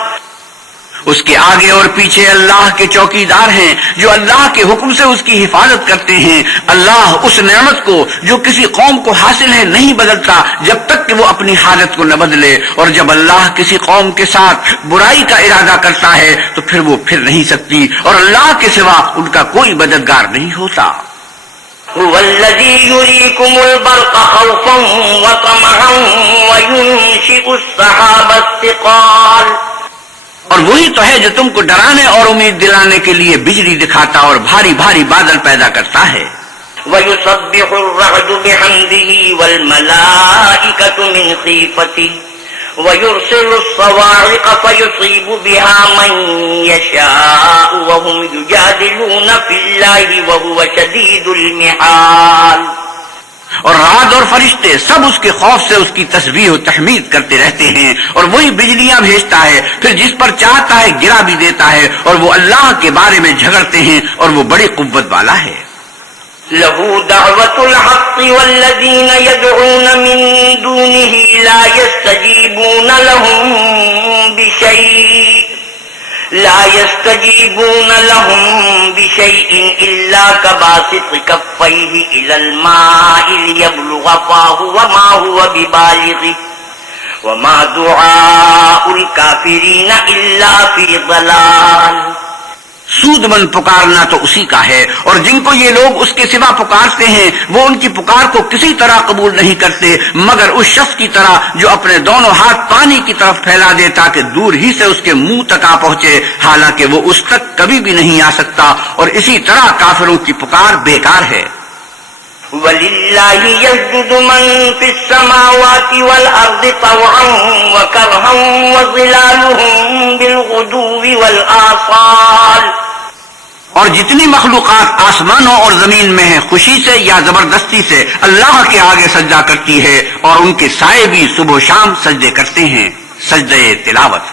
اس کے آگے اور پیچھے اللہ کے چوکیدار ہیں جو اللہ کے حکم سے اس کی حفاظت کرتے ہیں۔ اللہ اس نعمت کو جو کسی قوم کو حاصل ہے نہیں بدلتا جب تک کہ وہ اپنی حالت کو نہ بدلے، اور جب اللہ کسی قوم کے ساتھ برائی کا ارادہ کرتا ہے تو پھر وہ پھر نہیں سکتی، اور اللہ کے سوا ان کا کوئی مددگار نہیں ہوتا۔ هو الذي يريكم البرق خوفا وطمعا وينشئ السحاب الثقال۔ اور وہی تو ہے جو تم کو ڈرانے اور امید دلانے کے لیے بجلی دکھاتا اور بھاری بھاری بادل پیدا کرتا ہے۔ وَيُسَبِّحُ الرَّعْدُ بِحَمْدِهِ وَالْمَلَائِكَةُ مِنْ خِيفَتِهِ وَيُرْسِلُ الصَّوَاعِقَ فَيُصِيبُ بِهَا مَن يَشَاءُ وَهُمْ يُجَادِلُونَ فِي اللَّهِ وَهُوَ شَدِيدُ الْمِحَالِ۔ اور رات اور فرشتے سب اس کے خوف سے اس کی تسبیح و تحمید کرتے رہتے ہیں، اور وہی بجلیاں بھیجتا ہے، پھر جس پر چاہتا ہے گرا بھی دیتا ہے، اور وہ اللہ کے بارے میں جھگڑتے ہیں اور وہ بڑی قوت والا ہے۔ له دعوة الحق والذين يدعون من دونه لا يستجيبون لهم بشيء إلا كباسط كفيه إلى الماء ليبلغ فاه وما هو ببالغه وما دعاء الكافرين إلا في ضلال۔ سود مند پکارنا تو اسی کا ہے، اور جن کو یہ لوگ اس کے سوا پکارتے ہیں وہ ان کی پکار کو کسی طرح قبول نہیں کرتے مگر اس شخص کی طرح جو اپنے دونوں ہاتھ پانی کی طرف پھیلا دے تاکہ دور ہی سے اس کے منہ تک آ پہنچے، حالانکہ وہ اس تک کبھی بھی نہیں آ سکتا، اور اسی طرح کافروں کی پکار بیکار ہے۔ وَلِلَّهِ يَسْجُدُ مَن فِي السَّمَاوَاتِ وَالْأَرْضِ طَوْعًا وَكَرْهًا وَظِلَالُهُم بِالْغُدُوِّ وَالْآصَالِ۔ اور جتنی مخلوقات آسمانوں اور زمین میں ہیں خوشی سے یا زبردستی سے اللہ کے آگے سجدہ کرتی ہے، اور ان کے سائے بھی صبح و شام سجدے کرتے ہیں، سجدے تلاوت۔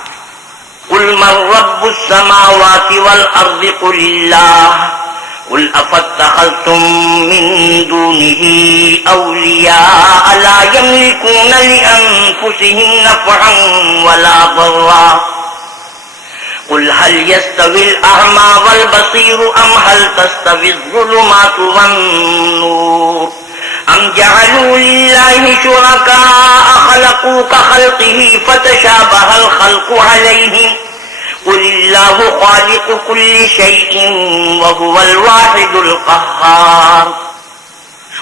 قُلْ مَن رَّبُّ السَّمَاوَاتِ وَالْأَرْضِ قُلِ اللَّهُ قُلْ أَفَاتَّخَذْتُم مِّن دُونِهِ أَوْلِيَاءَ لَا يَمْلِكُونَ لِأَنفُسِهِمْ نَفْعًا وَلَا ضَرًّا قُلْ هَلْ يَسْتَوِي الْأَعْمَى وَالْبَصِيرُ أَمْ هَلْ تَسْتَوِي الظُّلُمَاتُ وَالنُّورُ ام جعلوا لله شركاء خلقوا كخلقه فتشابه الخلق عليهم قل الله خالق كل شيء وهو الواحد القهار۔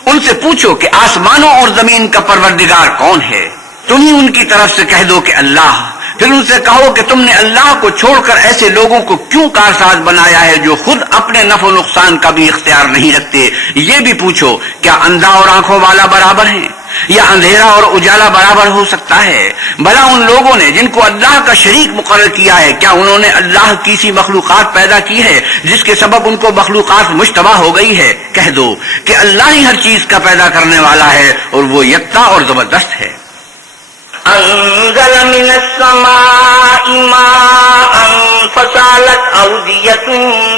ان سے پوچھو کہ آسمانوں اور زمین کا پروردگار کون ہے؟ تم ہی ان کی طرف سے کہہ دو کہ اللہ۔ پھر ان سے کہو کہ تم نے اللہ کو چھوڑ کر ایسے لوگوں کو کیوں کارساز بنایا ہے جو خود اپنے نفع و نقصان کا بھی اختیار نہیں رکھتے۔ یہ بھی پوچھو کیا اندھا اور آنکھوں والا برابر ہیں یا اندھیرا اور اجالا برابر ہو سکتا ہے؟ بھلا ان لوگوں نے جن کو اللہ کا شریک مقرر کیا ہے کیا انہوں نے اللہ کی سی مخلوقات پیدا کی ہے جس کے سبب ان کو مخلوقات مشتبہ ہو گئی ہے؟ کہہ دو کہ اللہ ہی ہر چیز کا پیدا کرنے والا ہے اور وہ یکتا اور زبردست ہے۔ انزل من السماء ماء فسالت أودية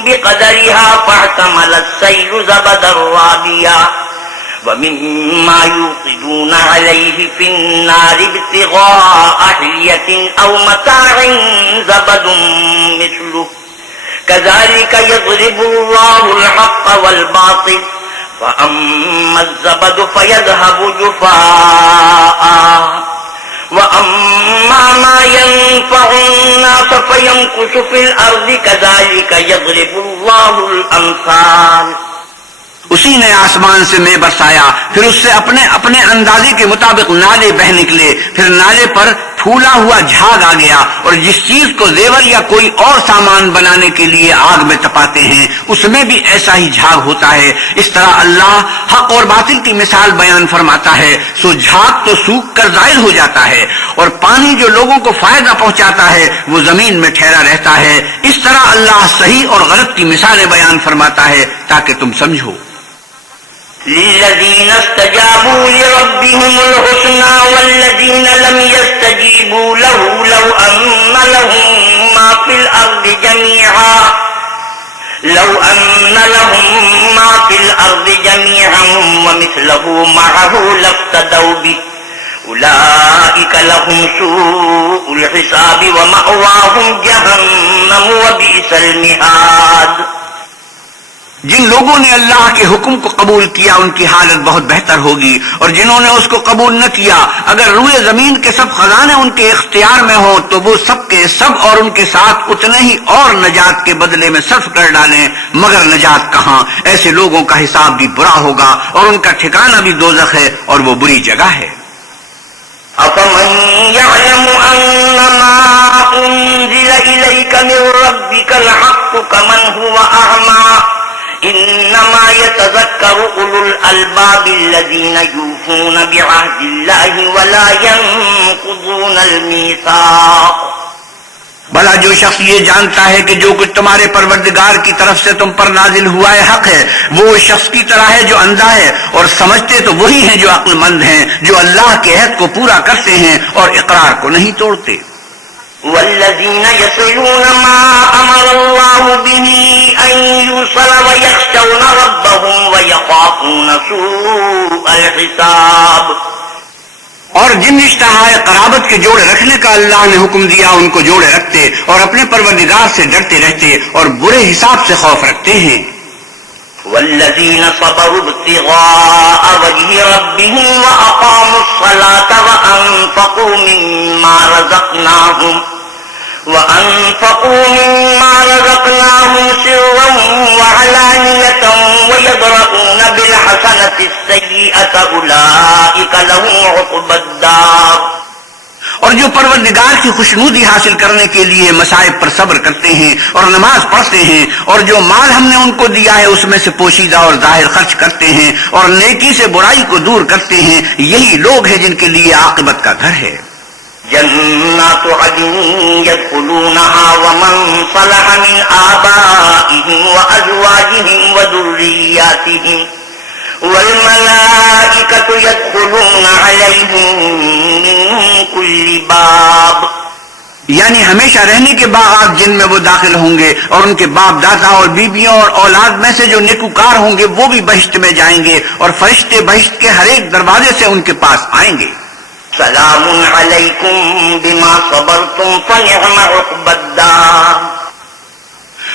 بقدرها فاحتمل السيل زبدا رابيا ومما يوقدون عليه في النار ابتغاء حلية أو متاع زبد مثله كذلك يضرب الله الحق والباطل فأما الزبد فيذهب جفاء وَأَمَّا مَا يَنفَعُ النَّاسَ فَيَمْكُثُ فِي الْأَرْضِ كَذَلِكَ يَضْرِبُ اللَّهُ الْأَمْثَالَ۔ اسی نے آسمان سے میں برسایا، پھر اس سے اپنے اپنے اندازے کے مطابق نالے بہ نکلے، پھر نالے پر پھولا ہوا جھاگ آ گیا، اور جس چیز کو زیور یا کوئی اور سامان بنانے کے لیے آگ میں تپاتے ہیں اس میں بھی ایسا ہی جھاگ ہوتا ہے۔ اس طرح اللہ حق اور باطل کی مثال بیان فرماتا ہے، سو جھاگ تو سوکھ کر ظاہر ہو جاتا ہے، اور پانی جو لوگوں کو فائدہ پہنچاتا ہے وہ زمین میں ٹھہرا رہتا ہے۔ اس طرح اللہ صحیح اور غلط کی مثالیں بیان فرماتا ہے تاکہ تم سمجھو۔ للذين استجابوا لربهم الحسنى والذين لم يستجيبوا له لو أن لهم ما في الأرض جميعا ومثله معه لافتدوا به أولئك لهم سوء الحساب ومأواهم جهنم وبئس المهاد۔ جن لوگوں نے اللہ کے حکم کو قبول کیا ان کی حالت بہت بہتر ہوگی، اور جنہوں نے اس کو قبول نہ کیا اگر روئے زمین کے سب خزانے ان کے اختیار میں ہوں تو وہ سب کے سب اور ان کے ساتھ اتنے ہی اور نجات کے بدلے میں صرف کر ڈالیں، مگر نجات کہاں؟ ایسے لوگوں کا حساب بھی برا ہوگا اور ان کا ٹھکانہ بھی دوزخ ہے اور وہ بری جگہ ہے۔ أَفَمَنْ يَعْلَمُ أَنَّمَا أُنزِلَ إِلَيْكَ مِنْ رَبِّكَ الْحَقُّ كَمَنْ هُوَ أَعْمَى إنما يتذكر أولو الألباب الذين يوفون بعهد الله ولا ينقضون الميثاق۔ بھلا جو شخص یہ جانتا ہے کہ جو کچھ تمہارے پروردگار کی طرف سے تم پر نازل ہوا ہے حق ہے، وہ شخص کی طرح ہے جو اندھا ہے، اور سمجھتے تو وہی ہیں جو عقل مند ہیں، جو اللہ کے عہد کو پورا کرتے ہیں اور اقرار کو نہیں توڑتے۔ والذين يصلون ما أمر الله به أن يوصل ويخشون ربهم ويخافون سوء الحساب۔ اور جن اشتہائے قرابت کے جوڑے رکھنے کا اللہ نے حکم دیا ان کو جوڑے رکھتے اور اپنے پروردگار سے ڈرتے رہتے اور برے حساب سے خوف رکھتے ہیں۔ والذين صبروا ابتغاء وجه ربهم وأقاموا الصلاة وأنفقوا مما رزقناهم سرا وعلانية ويدرؤون بالحسنة السيئة أولئك لهم عقبى الدار۔ اور جو پروردگار کی خوشنودی حاصل کرنے کے لیے مصائب پر صبر کرتے ہیں اور نماز پڑھتے ہیں، اور جو مال ہم نے ان کو دیا ہے اس میں سے پوشیدہ اور ظاہر خرچ کرتے ہیں اور نیکی سے برائی کو دور کرتے ہیں، یہی لوگ ہیں جن کے لیے عاقبت کا گھر ہے۔ جنات عدن يدخلونها ومن صلح من آبائهم وأزواجهم وذرياتهم والملائكة يدخلون عليهم من كل باب۔ یعنی ہمیشہ رہنے کے باغات جن میں وہ داخل ہوں گے، اور ان کے باپ دادا اور بیویوں اور اولاد میں سے جو نیکوکار ہوں گے وہ بھی بہشت میں جائیں گے، اور فرشتے بہشت کے ہر ایک دروازے سے ان کے پاس آئیں گے۔ سلام علیکم بما صبرتم فنعم عقبى الدار۔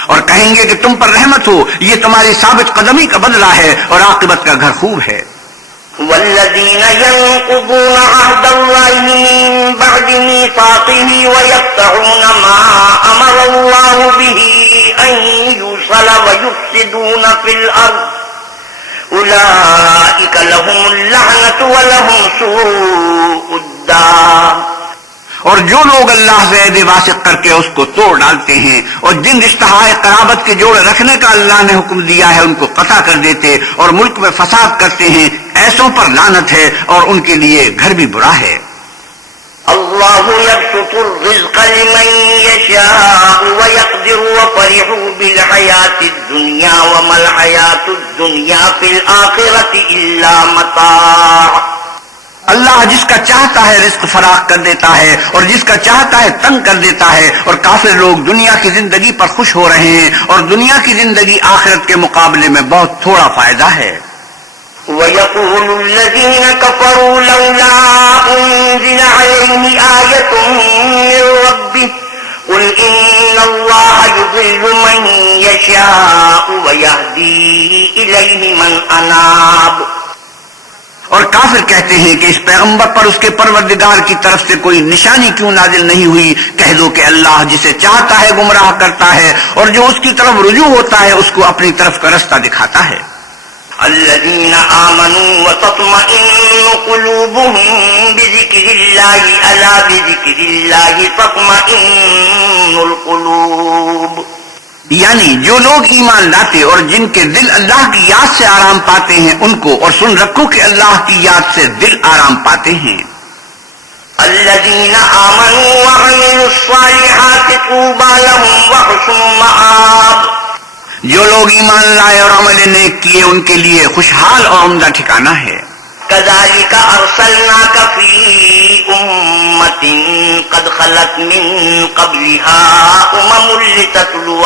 اور کہیں گے کہ تم پر رحمت ہو، یہ تمہاری ثابت قدمی کا بدلہ ہے اور عاقبت کا گھر خوب ہے۔ والذين ينقضون عهد الله من بعد ميثاقه ويقطعون ما أمر الله به أن يوصل ويفسدون في الأرض أولئك لهم اللعنة ولهم سوء الدار۔ اور جو لوگ اللہ سے عہد واسق کر کے اس کو توڑ ڈالتے ہیں اور جن رشتہائے قرابت کے جوڑے رکھنے کا اللہ نے حکم دیا ہے ان کو قطع کر دیتے اور ملک میں فساد کرتے ہیں، ایسوں پر لعنت ہے اور ان کے لیے گھر بھی برا ہے۔ اللہ یبسط الرزق لمن یشاء ویقدر وفرحوا بالحیاۃ الدنیا وما الحیاۃ الدنیا فی الآخرۃ الا متاع۔ اللہ جس کا چاہتا ہے رزق فراخ کر دیتا ہے اور جس کا چاہتا ہے تنگ کر دیتا ہے، اور کافر لوگ دنیا کی زندگی پر خوش ہو رہے ہیں اور دنیا کی زندگی آخرت کے مقابلے میں بہت تھوڑا فائدہ ہے۔ وَيَقُولُ الَّذِينَ كَفَرُوا لَوْلَا أُنزِلَ عَلَيْهِ آيَةٌ مِّن رَّبِّهِ قُلْ إِنَّ اللَّهَ يُضِلُّ مَن يَشَاءُ وَيَهْدِي إِلَيْهِ مَنْ أَنَابَ۔ اور کافر کہتے ہیں کہ اس پیغمبر پر اس کے پروردگار کی طرف سے کوئی نشانی کیوں نازل نہیں ہوئی؟ کہہ دو کہ اللہ جسے چاہتا ہے گمراہ کرتا ہے اور جو اس کی طرف رجوع ہوتا ہے اس کو اپنی طرف کا رستہ دکھاتا ہے۔ الذين آمنوا وتطمئن قلوبهم بذكر الله ألا بذكر الله تطمئن القلوب۔ یعنی جو لوگ ایمان لاتے اور جن کے دل اللہ کی یاد سے آرام پاتے ہیں ان کو، اور سن رکھو کہ اللہ کی یاد سے دل آرام پاتے ہیں۔ الذين آمنوا وعملوا الصالحات طوبى لهم وحسن مآب۔ جو لوگ ایمان لائے اور عمل نیک کیے ان کے لیے خوشحال اور عمدہ ٹھکانہ ہے۔ كذلك أرسلناك في أمة قد خلت من قبلها لتتلو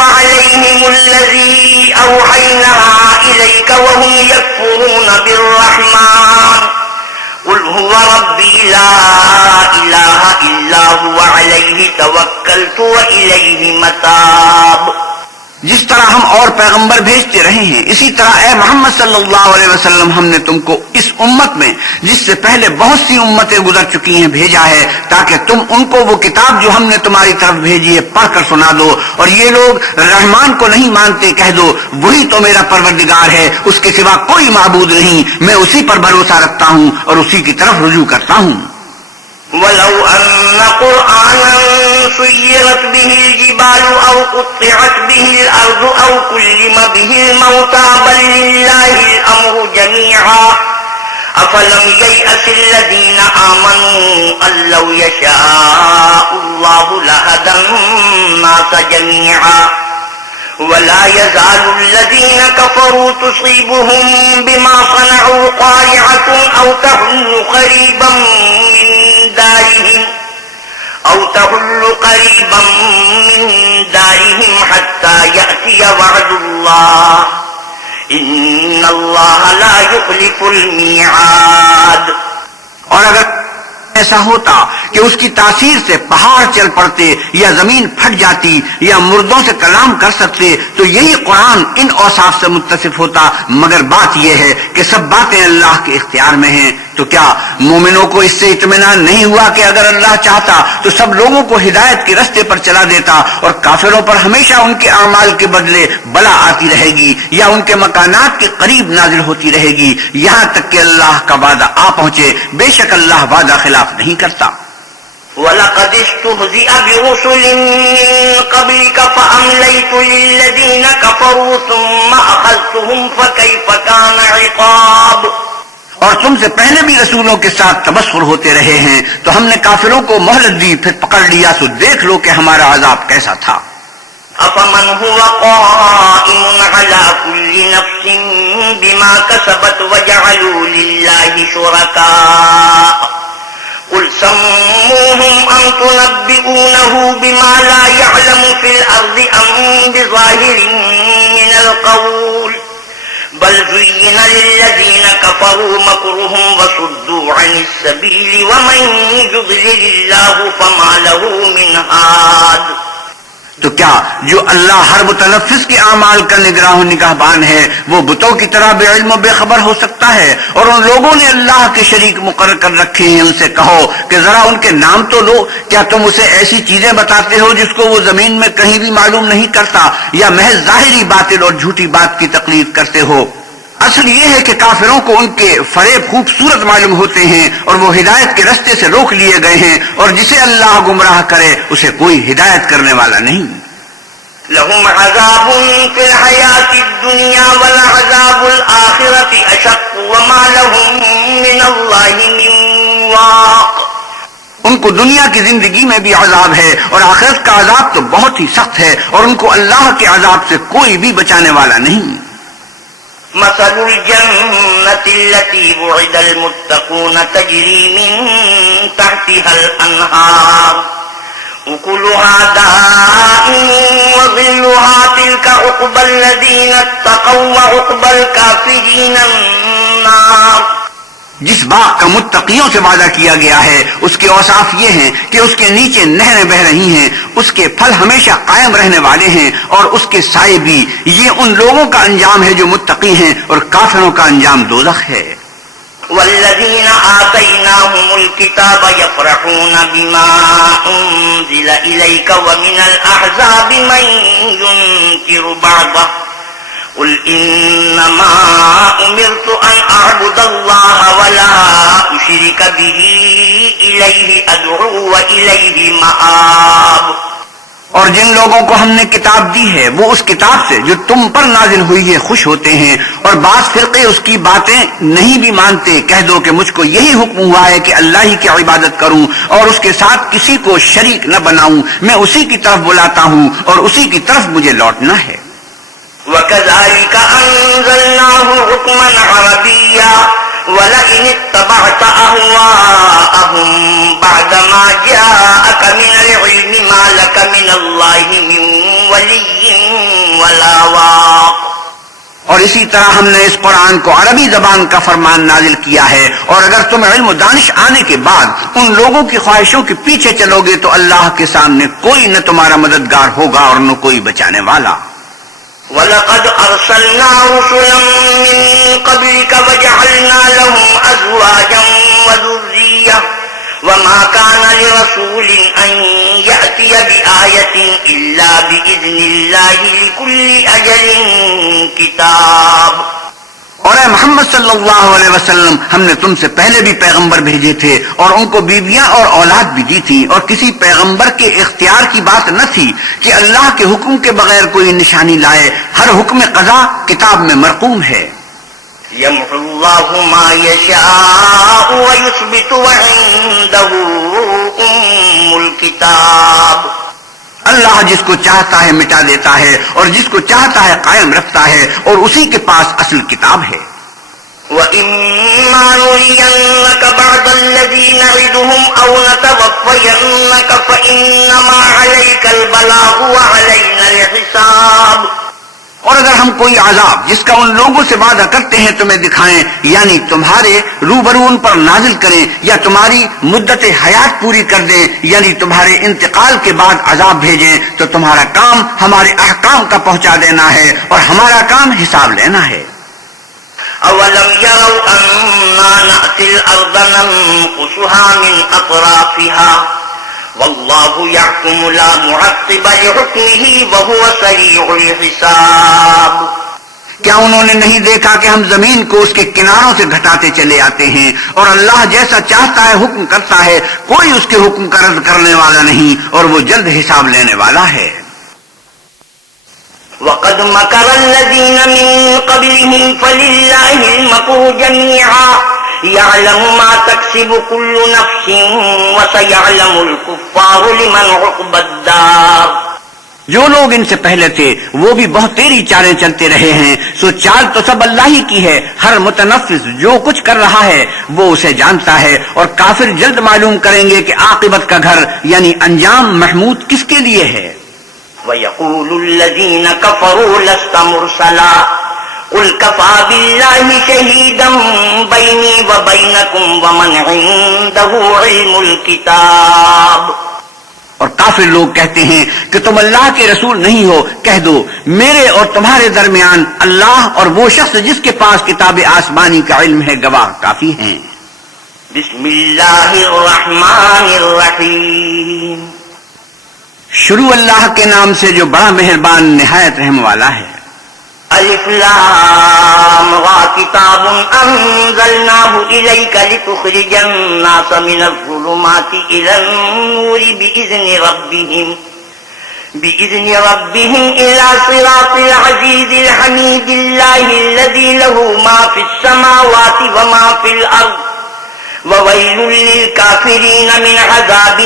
عليهم الذي أوحينا إليك وهم يكفرون بالرحمن قل هو ربي لا إله إلا هو عليه توكلت وإليه متاب۔ جس طرح ہم اور پیغمبر بھیجتے رہے ہیں اسی طرح اے محمد صلی اللہ علیہ وسلم ہم نے تم کو اس امت میں جس سے پہلے بہت سی امتیں گزر چکی ہیں بھیجا ہے، تاکہ تم ان کو وہ کتاب جو ہم نے تمہاری طرف بھیجی ہے پڑھ کر سنا دو، اور یہ لوگ رحمان کو نہیں مانتے کہہ دو وہی تو میرا پروردگار ہے، اس کے سوا کوئی معبود نہیں، میں اسی پر بھروسہ رکھتا ہوں اور اسی کی طرف رجوع کرتا ہوں۔ ولو أن قرآنا سيرت به الجبال أو قطعت به الأرض أو كلم به الموتى بل لله الأمر جميعا أفلم ييأس الذين آمنوا أن لو يشاء الله لهدى الناس جميعا ولا يزال الذين كفروا تصيبهم بما صنعوا قارعة أو تحل قريبا من دارهم حتى يأتي وعد الله إن الله لا يخلف الميعاد۔ اور اگر ایسا ہوتا کہ اس کی تاثیر سے پہاڑ چل پڑتے یا زمین پھٹ جاتی یا مردوں سے کلام کر سکتے تو یہی قرآن ان اوصاف سے متصف ہوتا، مگر بات یہ ہے کہ سب باتیں اللہ کے اختیار میں ہیں۔ تو کیا مومنوں کو اس سے اطمینان نہیں ہوا کہ اگر اللہ چاہتا تو سب لوگوں کو ہدایت کے رستے پر چلا دیتا، اور کافروں پر ہمیشہ ان کے اعمال کے بدلے بلا آتی رہے گی یا ان کے مکانات کے قریب نازل ہوتی رہے گی یہاں تک کہ اللہ کا وعدہ آ پہنچے۔ بے شک اللہ وعدہ خلاف نہیں کرتا۔ وَلَقَدِ اسْتُهْزِئَ بِرُسُلٍ مِّن قَبْلِكَ فَأَمْلَيْتُ لِلَّذِينَ كَفَرُوا ثُمَّ أَخَذْتُهُمْ فَكَيْفَ كَانَ عِقَابِ۔ اور تم سے پہلے بھی رسولوں کے ساتھ تبصر ہوتے رہے ہیں تو ہم نے کافروں کو مہلت دی، پھر پکڑ لیا، سو دیکھ لو کہ ہمارا عذاب کیسا تھا۔ أَفَمَنْ هُوَ قَائِمٌ عَلَى كُلِّ نَفْسٍ بِمَا كَسَبَتْ وَجَعَلُوا لِلَّهِ شُرَكَاءَ قُلْ سَمُّوهُمْ أَمْ تُنَبِّئُونَهُ بِمَا لَا يَعْلَمُ فِي الْأَرْضِ أَمْ بِظَاهِرٍ مِّنَ الْقَوْلِ بل زين للذين كفروا مكرهم وصدوا عن السبيل ومن يضلل الله فما له من هاد۔ تو کیا جو اللہ ہر متنفس کے اعمال کا نگراں و نگہبان ہے وہ بتوں کی طرح بے علم و بے خبر ہو سکتا ہے؟ اور ان لوگوں نے اللہ کے شریک مقرر کر رکھے ہیں، ان سے کہو کہ ذرا ان کے نام تو لو، کیا تم اسے ایسی چیزیں بتاتے ہو جس کو وہ زمین میں کہیں بھی معلوم نہیں کرتا، یا محض ظاہری باطل اور جھوٹی بات کی تقلید کرتے ہو؟ اصل یہ ہے کہ کافروں کو ان کے فریب خوبصورت معلوم ہوتے ہیں اور وہ ہدایت کے رستے سے روک لیے گئے ہیں، اور جسے اللہ گمراہ کرے اسے کوئی ہدایت کرنے والا نہیں۔ لهم عذاب في الحياة الدنيا والعذاب الآخرة أشق وما لهم من الله من واق۔ ان کو دنیا کی زندگی میں بھی عذاب ہے اور آخرت کا عذاب تو بہت ہی سخت ہے، اور ان کو اللہ کے عذاب سے کوئی بھی بچانے والا نہیں۔ مثل الجنة التي وعد المتقون تجري من تحتها الأنهار أكلها دائم وظلها تلك عقبى الذين اتقوا وعقبى الكافرين النار۔ جس باغ کا متقیوں سے وعدہ کیا گیا ہے اس کے اوصاف یہ ہیں کہ اس کے نیچے نہریں بہہ رہی ہیں، اس کے پھل ہمیشہ قائم رہنے والے ہیں، اور اس کے سائے بھی۔ یہ ان لوگوں کا انجام ہے جو متقی ہیں، اور کافروں کا انجام دوزخ ہے۔ والذين آتيناهم الكتاب يفرحون بما أنزل إليك ومن الأحزاب من ينكر بعضه قل إنما أمرت أن أعبد الله ولا أشرك به إليه أدعو وإليه مآب۔ اور جن لوگوں کو ہم نے کتاب دی ہے وہ اس کتاب سے جو تم پر نازل ہوئی ہے خوش ہوتے ہیں، اور بعض فرقے اس کی باتیں نہیں بھی مانتے۔ کہہ دو کہ مجھ کو یہی حکم ہوا ہے کہ اللہ ہی کی عبادت کروں اور اس کے ساتھ کسی کو شریک نہ بناؤں، میں اسی کی طرف بلاتا ہوں اور اسی کی طرف مجھے لوٹنا ہے۔ وَكَذَلِكَ أَنزَلْنَاهُ حُكْمًا عَرَبِيًّا وَلَئِنِ اتَّبَعْتَ أَهْوَاءَهُمْ بَعْدَمَا جَاءَكَ مِنَ الْعِلْمِ مَا لَكَ مِنَ اللَّهِ مِنْ وَلِيٍّ وَلَا وَاقٍ۔ اور اسی طرح ہم نے اس قرآن کو عربی زبان کا فرمان نازل کیا ہے، اور اگر تم علم و دانش آنے کے بعد ان لوگوں کی خواہشوں کے پیچھے چلو گے تو اللہ کے سامنے کوئی نہ تمہارا مددگار ہوگا اور نہ کوئی بچانے والا۔ وَلَقَدْ أَرْسَلْنَا رُسُلًا مِّن قَبْلِكَ وَجَعَلْنَا لَهُمْ أَزْوَاجًا وَذُرِّيَّةً وَمَا كَانَ لِرَسُولٍ أَن يَأْتِيَ بِآيَةٍ إِلَّا بِإِذْنِ اللَّهِ لِكُلِّ أَجَلٍ كِتَابٌ۔ اور اے محمد صلی اللہ علیہ وسلم، ہم نے تم سے پہلے بھی پیغمبر بھیجے تھے اور ان کو بیویاں اور اولاد بھی دی تھی، اور کسی پیغمبر کے اختیار کی بات نہ تھی کہ اللہ کے حکم کے بغیر کوئی نشانی لائے۔ ہر حکم قضا کتاب میں مرقوم ہے۔ يَمْحُو اللَّهُ مَا يَشَاءُ وَيُثْبِتُ وَعِندَهُ أُمُّ الْكِتَابِ۔ اللہ جس کو چاہتا ہے مٹا دیتا ہے اور جس کو چاہتا ہے قائم رکھتا ہے، اور اسی کے پاس اصل کتاب ہے۔ وَإِمَّا نُرِيَنَّكَ بَعْضَ الَّذِي نَعِدُهُمْ أَوْ نَتَوَفَّيَنَّكَ فَإِنَّمَا عَلَيْكَ الْبَلَاغُ وَعَلَيْنَا الْحِسَابُ۔ اور اگر ہم کوئی عذاب جس کا ان لوگوں سے وعدہ کرتے ہیں تمہیں دکھائیں، یعنی تمہارے روبرو ان پر نازل کریں، یا تمہاری مدت حیات پوری کر دیں، یعنی تمہارے انتقال کے بعد عذاب بھیجیں، تو تمہارا کام ہمارے احکام کا پہنچا دینا ہے اور ہمارا کام حساب لینا ہے۔ أَوَلَمْ يَرَوْا أَنَّا نَأْتِي الْأَرْضَ نَنقُصُهَا مِنْ أَطْرَافِهَا وَاللَّهُ يَحْكُمُ لَا مُعَقِّبَ لِحُكْمِهِ وَهُوَ سَرِيعُ الْحِسَابِ۔ کیا انہوں نے نہیں دیکھا کہ ہم زمین کو اس کے کناروں سے گھٹاتے چلے آتے ہیں، اور اللہ جیسا چاہتا ہے حکم کرتا ہے، کوئی اس کے حکم کا رد کرنے والا نہیں، اور وہ جلد حساب لینے والا ہے۔ وَقَدْ مَكَرَ الَّذِينَ مِن قَبْلِهِمْ فَلِلَّهِ الْمَكْرُ جَمِيعًا يَعْلَمُ مَا تَكْسِبُ كُلُّ نَفْسٍ وَسَيَعْلَمُ الْكُفَّارُ لِمَنْ عُقْبَى الدَّارِ۔ جو لوگ ان سے پہلے تھے وہ بھی بہت تیری چالیں چلتے رہے ہیں، سو چال تو سب اللہ ہی کی ہے، ہر متنفس جو کچھ کر رہا ہے وہ اسے جانتا ہے، اور کافر جلد معلوم کریں گے کہ عاقبت کا گھر یعنی انجام محمود کس کے لیے ہے۔ وَيَقُولُ الَّذِينَ كَفَرُوا لَسْتَ مُرْسَلًا قُلْ كَفَى بِاللَّهِ شَهِيدًا بَيْنِي وَبَيْنَكُمْ وَمَنْ عِندَهُ عِلْمُ الْكِتَابِ۔ اور کافر لوگ کہتے ہیں کہ تم اللہ کے رسول نہیں ہو. کہہ دو میرے اور تمہارے درمیان اللہ اور وہ شخص جس کے پاس کتاب آسمانی کا علم ہے گواہ کافی ہیں. بسم اللہ الرحمن الرحیم. شروع اللہ کے نام سے جو بڑا مہربان نہایت رحم والا ہے. الف لام را کتاب انزلناه الیک لتخرج الناس من الظلمات الى النور بإذن ربهم إلى صراط العزيز الحميد الله الذي له ما في السماوات وما في الأرض وويل للكافرين من عذاب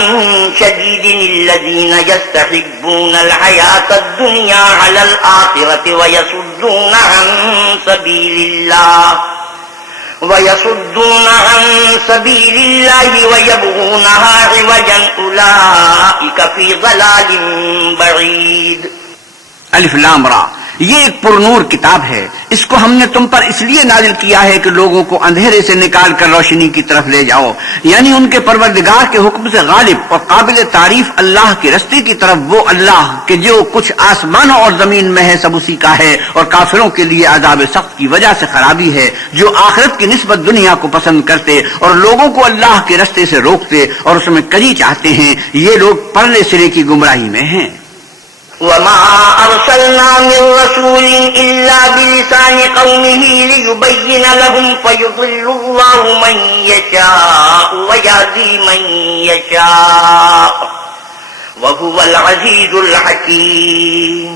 شديد الذين يستحبون الحياة الدنيا على الآخرة ويصدون عن سبيل الله ويبغونها عوجا أولئك في ضلال بعيد. الف لام را، یہ ایک پرنور کتاب ہے. اس کو ہم نے تم پر اس لیے نازل کیا ہے کہ لوگوں کو اندھیرے سے نکال کر روشنی کی طرف لے جاؤ، یعنی ان کے پروردگار کے حکم سے غالب اور قابل تعریف اللہ کے رستے کی طرف. وہ اللہ کہ جو کچھ آسمانوں اور زمین میں ہے سب اسی کا ہے، اور کافروں کے لیے عذاب سخت کی وجہ سے خرابی ہے جو آخرت کی نسبت دنیا کو پسند کرتے اور لوگوں کو اللہ کے رستے سے روکتے اور اس میں کجی چاہتے ہیں. یہ لوگ پرلے سرے کی گمراہی میں ہیں. وما أرسلنا من رسول إلا بلسان قومه ليبين لهم فيضل الله من يشاء ويهدي من يشاء وهو العزيز الحكيم.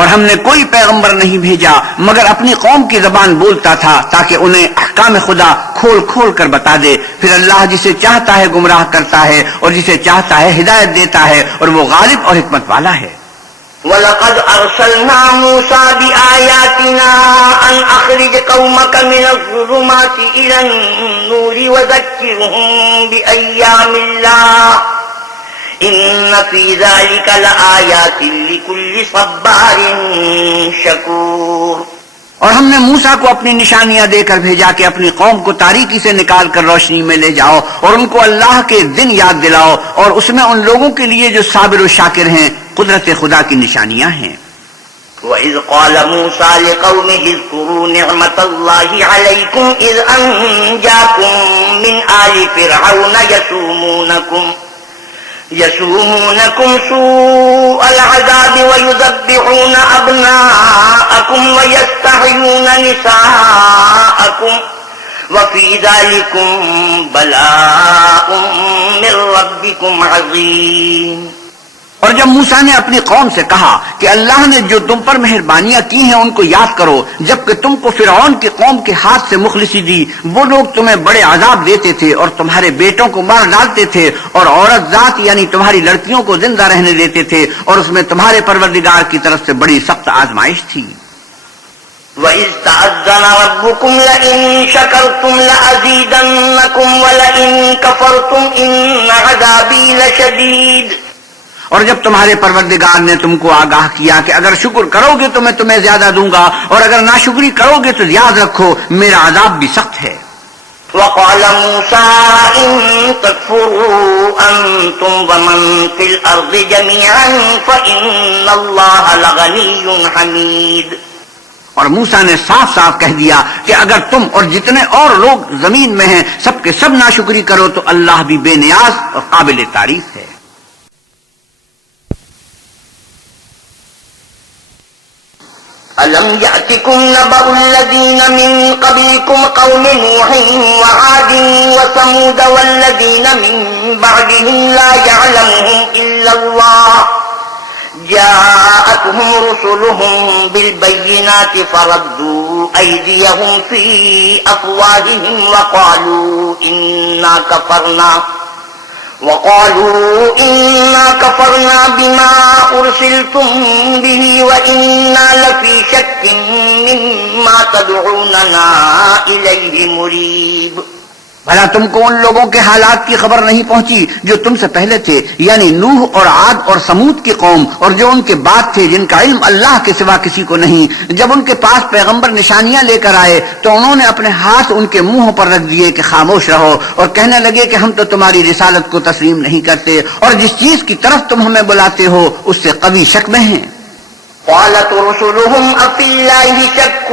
اور ہم نے کوئی پیغمبر نہیں بھیجا مگر اپنی قوم کی زبان بولتا تھا تاکہ انہیں احکام خدا کھول کھول کر بتا دے. پھر اللہ جسے چاہتا ہے گمراہ کرتا ہے اور جسے چاہتا ہے ہدایت دیتا ہے، اور وہ غالب اور حکمت والا ہے. وَلَقَدْ أَرْسَلْنَا مُوسَى بِآيَاتِنَا أَنْ أَخْرِجْ قَوْمَكَ مِنَ الظُّلُمَاتِ إِلَى النُّورِ وَذَكِّرْهُم بِأَيَّامِ اللَّهِ إِنَّ فِي ذَلِكَ لَآيَاتٍ لِكُلِّ صَبَّارٍ شَكُورٍ. اور ہم نے موسیٰ کو اپنی نشانیاں دے کر بھیجا کہ اپنی قوم کو تاریکی سے نکال کر روشنی میں لے جاؤ اور ان کو اللہ کے دن یاد دلاؤ، اور اس میں ان لوگوں کے لیے جو صابر و شاکر ہیں قدرت خدا کی نشانیاں ہیں. وَإِذْ قَالَ مُوسَى لِقَوْمِهِ اذْكُرُوا نِعْمَةَ اللَّهِ عَلَيْكُمْ إِذْ أَنْجَاكُمْ مِنْ آلِ فِرْعَوْنَ يسومونكم سوء العذاب ويذبحون أبناءكم ويستحيون نساءكم وفي ذلكم بلاء من ربكم عظيم. اور جب موسیٰ نے اپنی قوم سے کہا کہ اللہ نے جو تم پر مہربانیاں کی ہیں ان کو یاد کرو، جبکہ تم کو فرعون کی قوم کے ہاتھ سے مخلصی دی. وہ لوگ تمہیں بڑے عذاب دیتے تھے اور تمہارے بیٹوں کو مار ڈالتے تھے اور عورت ذات یعنی تمہاری لڑکیوں کو زندہ رہنے دیتے تھے، اور اس میں تمہارے پروردگار کی طرف سے بڑی سخت آزمائش تھی. وَإِذْ تَأَذَّنَ رَبُّكُمْ لَئِن شَكَرْتُمْ لَأَزِيدَنَّكُمْ وَلَئِن كَفَرْتُمْ إِنَّ عَذَابِي لَشَدِيدٌ. اور جب تمہارے پروردگار نے تم کو آگاہ کیا کہ اگر شکر کرو گے تو میں تمہیں زیادہ دوں گا، اور اگر ناشکری کرو گے تو یاد رکھو میرا عذاب بھی سخت ہے. وقال موسى إن تكفروا أنتم ومن في الأرض جميعا فإن الله لغني حميد. اور موسیٰ نے صاف صاف کہہ دیا کہ اگر تم اور جتنے اور لوگ زمین میں ہیں سب کے سب ناشکری کرو تو اللہ بھی بے نیاز اور قابل تعریف ہے. ألم يأتكم نبأ الذين من قبلكم قوم نوح وعاد وثمود والذين من بعدهم لا يعلمهم إلا الله جاءتهم رسلهم بالبينات فردوا أيديهم في أفواههم وقالوا إنا كفرنا بما أرسلتم به وإنا لفي شك مما تدعوننا إليه مريب. بھلا تم کو ان لوگوں کے حالات کی خبر نہیں پہنچی جو تم سے پہلے تھے، یعنی نوح اور عاد اور سمود کی قوم، اور جو ان کے بعد تھے جن کا علم اللہ کے سوا کسی کو نہیں۔ جب ان کے پاس پیغمبر نشانیاں لے کر آئے تو انہوں نے اپنے ہاتھ ان کے منہوں پر رکھ دیے کہ خاموش رہو، اور کہنے لگے کہ ہم تو تمہاری رسالت کو تسلیم نہیں کرتے، اور جس چیز کی طرف تم ہمیں بلاتے ہو اس سے قوی شک میں ہیں۔ قالت رسلهم أفي الله شك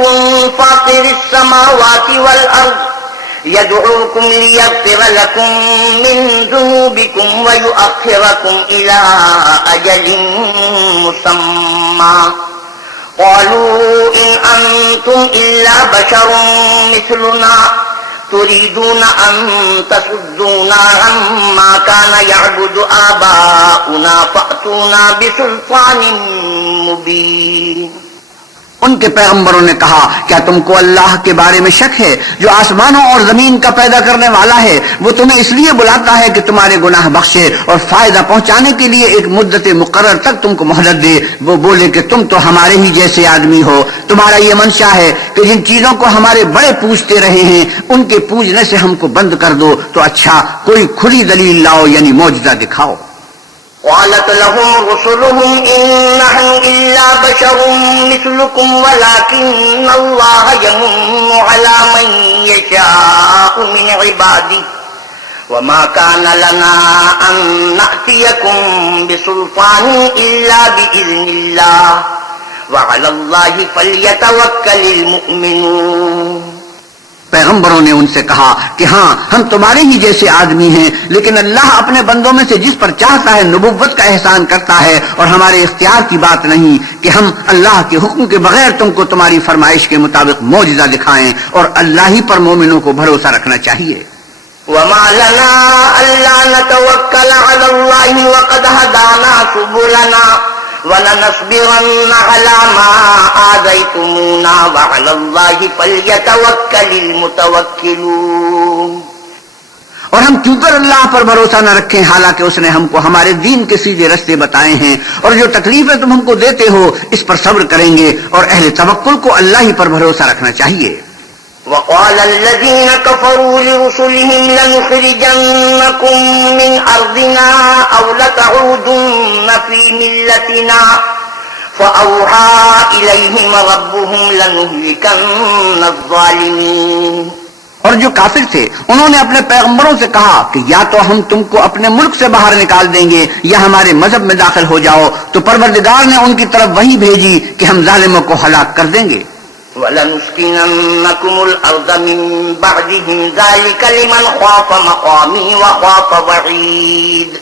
فاطر السماوات والأرض يدعوكم ليغفر لكم من ذنوبكم ويؤخركم إلى أجل مسمى قالوا إن أنتم إلا بشر مثلنا تريدون أن تصدونا عما كان يعبد آباؤنا فأتونا بسلطان مبين۔ ان کے پیغمبروں نے کہا کیا تم کو اللہ کے بارے میں شک ہے جو آسمانوں اور زمین کا پیدا کرنے والا ہے؟ وہ تمہیں اس لیے بلاتا ہے کہ تمہارے گناہ بخشے اور فائدہ پہنچانے کے لیے ایک مدت مقرر تک تم کو مہلت دے۔ وہ بولے کہ تم تو ہمارے ہی جیسے آدمی ہو، تمہارا یہ منشا ہے کہ جن چیزوں کو ہمارے بڑے پوجتے رہے ہیں ان کے پوجنے سے ہم کو بند کر دو، تو اچھا کوئی کھلی دلیل لاؤ، یعنی معجزہ دکھاؤ۔ قالت لهم رسلهم إن نحن إلا بشر مثلكم ولكن الله يمن على من يشاء من عباده وما كان لنا أن نأتيكم بسلطان إلا بإذن الله وعلى الله فليتوكل المؤمنون۔ پیغمبروں نے ان سے کہا کہ ہاں ہم تمہارے ہی جیسے آدمی ہیں، لیکن اللہ اپنے بندوں میں سے جس پر چاہتا ہے نبوت کا احسان کرتا ہے، اور ہمارے اختیار کی بات نہیں کہ ہم اللہ کے حکم کے بغیر تم کو تمہاری فرمائش کے مطابق معجزہ دکھائیں، اور اللہ ہی پر مومنوں کو بھروسہ رکھنا چاہیے۔ وما لنا ألا نتوكل على الله وقد هدانا سبلنا ولنصبرن على ما آذيتمونا وعلى الله فليتوكل المتوكلون۔ اور ہم کیوں کر اللہ پر بھروسہ نہ رکھیں حالانکہ اس نے ہم کو ہمارے دین کے سیدھے رستے بتائے ہیں، اور جو تکلیفیں تم ہم کو دیتے ہو اس پر صبر کریں گے، اور اہل توکل کو اللہ ہی پر بھروسہ رکھنا چاہیے۔ وقال الذين كفروا لرسلهم لنخرجنكم من أرضنا أو لتعودن في ملتنا فأوحى إليهم ربهم لنهلكن الظالمين۔ اور جو کافر تھے انہوں نے اپنے پیغمبروں سے کہا کہ یا تو ہم تم کو اپنے ملک سے باہر نکال دیں گے یا ہمارے مذہب میں داخل ہو جاؤ، تو پروردگار نے ان کی طرف وحی بھیجی کہ ہم ظالموں کو ہلاک کر دیں گے۔ وَلَنُسْكِنَنَّكُمُ الْأَرْضَ مِن بَعْدِهِمْ ذَلِكَ لِمَنْ خَافَ مَقَامِي وَخَافَ وَعِيدِ۔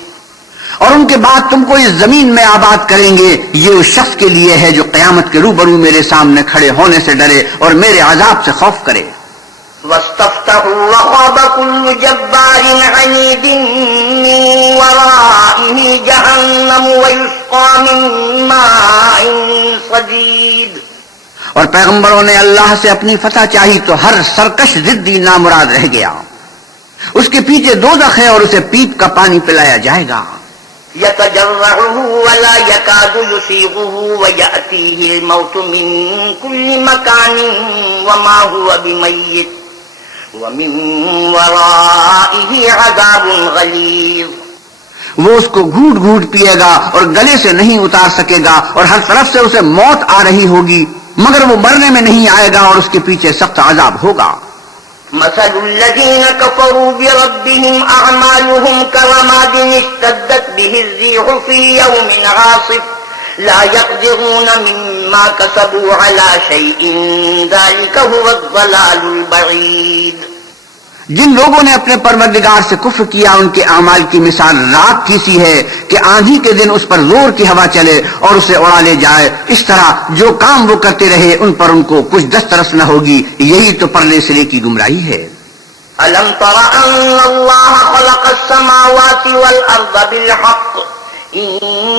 اور ان کے بعد تم کو اس زمین میں آباد کریں گے، یہ اس شخص کے لیے ہے جو قیامت کے روبرو میرے سامنے کھڑے ہونے سے ڈرے اور میرے عذاب سے خوف کرے۔ وَاسْتَفْتَحُوا وَخَابَ كُلُّ جَبَّارٍ عَنِيدٍ مِّن وَرَائِهِ جَهَنَّمُ وَيُسْقَىٰ مِن مَّاءٍ صَدِيدٍ۔ اور پیغمبروں نے اللہ سے اپنی فتح چاہی تو ہر سرکش ضدی نامراد رہ گیا، اس کے پیچھے دوزخ ہے اور اسے پیپ کا پانی پلایا جائے گا۔ يتجرعه ولا يكاد يسيغه ويأتيه الموت من كل مكان وما هو بميت ومن ورائه عذاب غليظ۔ وہ اس کو گھوٹ گھوٹ پیے گا اور گلے سے نہیں اتار سکے گا، اور ہر طرف سے اسے موت آ رہی ہوگی مگر وہ مرنے میں نہیں آئے گا، اور اس کے پیچھے سخت عذاب ہوگا۔ مثل الذين كفروا بربهم أعمالهم كرماد اشتدت به الريح في يوم عاصف لا يقدرون مما كسبوا على شيء ذلك هو الضلال البعيد۔ جن لوگوں نے اپنے پروردگار سے کفر کیا ان کے اعمال کی مثال راک کی سی ہے کہ آندھی کے دن اس پر زور کی ہوا چلے اور اسے اڑا لے جائے، اس طرح جو کام وہ کرتے رہے ان پر ان کو کچھ دسترس نہ ہوگی، یہی تو پرلے سرے کی گمراہی ہے۔ أَلَمْ تَرَ أَنَّ اللَّهَ خَلَقَ السَّمَاوَاتِ وَالْأَرْضَ بِالْحَقِّ إِن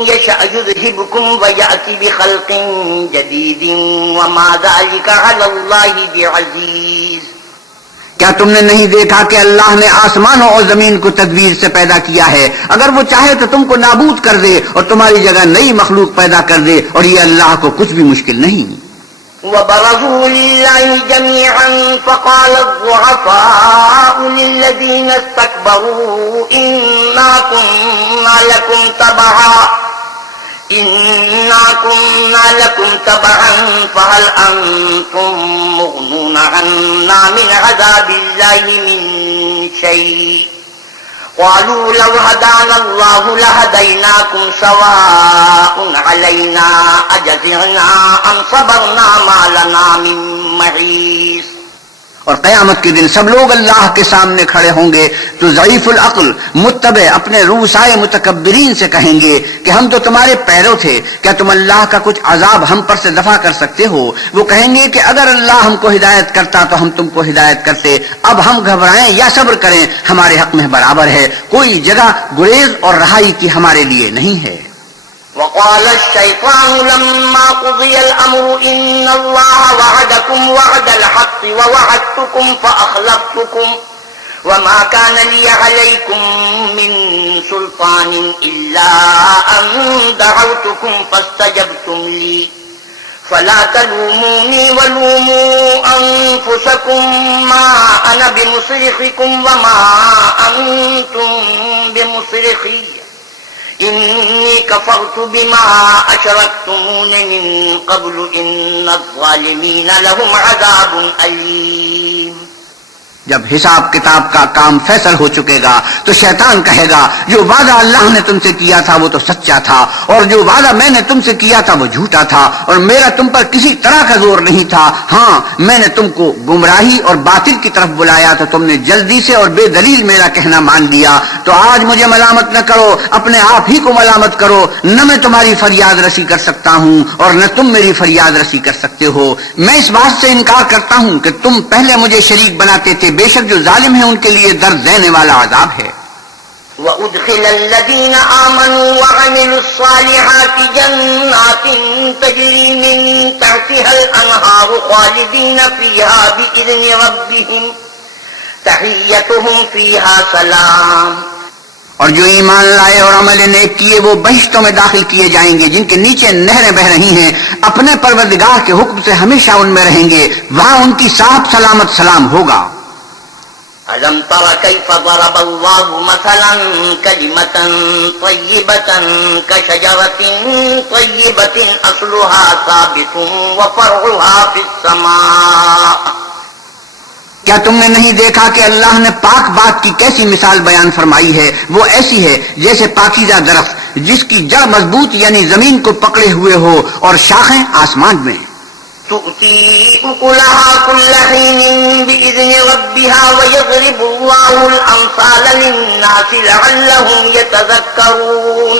يَشَأْ يُذْهِبْكُمْ وَيَأْتِ بِخَلْقٍ جَدِيدٍ وَمَا ذَلِكَ عَلَى اللَّهِ بِعَزِيزٍ۔ کیا تم نے نہیں دیکھا کہ اللہ نے آسمانوں اور زمین کو تدبیر سے پیدا کیا ہے؟ اگر وہ چاہے تو تم کو نابود کر دے اور تمہاری جگہ نئی مخلوق پیدا کر دے، اور یہ اللہ کو کچھ بھی مشکل نہیں۔ وبرزوا لله جميعا فقال الضعفاء للذين استكبروا إنا كنا لكم تبعا فهل أنتم مغنون عنا من عذاب الله من شيء قالوا لو هدانا الله لهديناكم سواء علينا أجزعنا أم صبرنا ما لنا من محيص. اور قیامت کے دن سب لوگ اللہ کے سامنے کھڑے ہوں گے تو ضعیف العقل متبع اپنے روسائے متکبرین سے کہیں گے کہ ہم تو تمہارے پیرو تھے، کیا تم اللہ کا کچھ عذاب ہم پر سے دفع کر سکتے ہو؟ وہ کہیں گے کہ اگر اللہ ہم کو ہدایت کرتا تو ہم تم کو ہدایت کرتے، اب ہم گھبرائیں یا صبر کریں ہمارے حق میں برابر ہے، کوئی جگہ گریز اور رہائی کی ہمارے لیے نہیں ہے. وقال الشيطان لما قضي الأمر إن الله وعدكم وعد الحق ووعدتكم فأخلفتكم وما كان لي عليكم من سلطان إلا أن دعوتكم فاستجبتم لي فلا تلوموني ولوموا أنفسكم ما أنا بمصرخكم وما أنتم بمصرخي إني كفرت بما أشركتمون من قبل إن الظالمين لهم عذاب أليم. جب حساب کتاب کا کام فیصل ہو چکے گا تو شیطان کہے گا جو وعدہ اللہ نے تم سے کیا تھا وہ تو سچا تھا، اور جو وعدہ میں نے تم سے کیا تھا وہ جھوٹا تھا، اور میرا تم پر کسی طرح کا زور نہیں تھا. ہاں میں نے تم کو گمراہی اور باطل کی طرف بلایا تو تم نے جلدی سے اور بے دلیل میرا کہنا مان لیا. تو آج مجھے ملامت نہ کرو، اپنے آپ ہی کو ملامت کرو. نہ میں تمہاری فریاد رسی کر سکتا ہوں اور نہ تم میری فریاد رسی کر سکتے ہو. میں اس بات سے انکار کرتا ہوں کہ تم پہلے مجھے شریک بناتے تھے، بے شک جو ظالم ہیں ان کے لیے درد دینے والا عذاب ہے. وَأُدْخِلَ الَّذِينَ آمَنُوا وَعَمِلُوا الصَّالِحَاتِ جَنَّاتٍ تَجْرِي مِن تَحْتِهَا الْأَنْهَارُ خَالِدِينَ فِيهَا بِإِذْنِ رَبِّهِمْ تَحِيَّتُهُمْ فِيهَا سَلَامٌ. اور جو ایمان لائے اور عمل نیک کیے وہ بہشتوں میں داخل کیے جائیں گے جن کے نیچے نہریں بہ رہی ہیں، اپنے پروردگار کے حکم سے ہمیشہ ان میں رہیں گے، وہاں ان کی صاحب سلامت سلام ہوگا. أَلَمْ تَرَ كَيْفَ ضَرَبَ اللَّهُ مَثَلًا كَلِمَةً طَيِّبَةً كَشَجَرَةٍ طَيِّبَةٍ أَصْلُهَا ثَابِتٌ وَفَرْعُهَا فِي السَّمَاءِ. کیا تم نے نہیں دیکھا کہ اللہ نے پاک بات کی کیسی مثال بیان فرمائی ہے؟ وہ ایسی ہے جیسے پاکیزہ درخت جس کی جڑ مضبوط یعنی زمین کو پکڑے ہوئے ہو اور شاخیں آسمان میں. تؤتي أكلها كل حين بإذن ربها ويضرب الله الأمثال للناس لعلهم يتذكرون.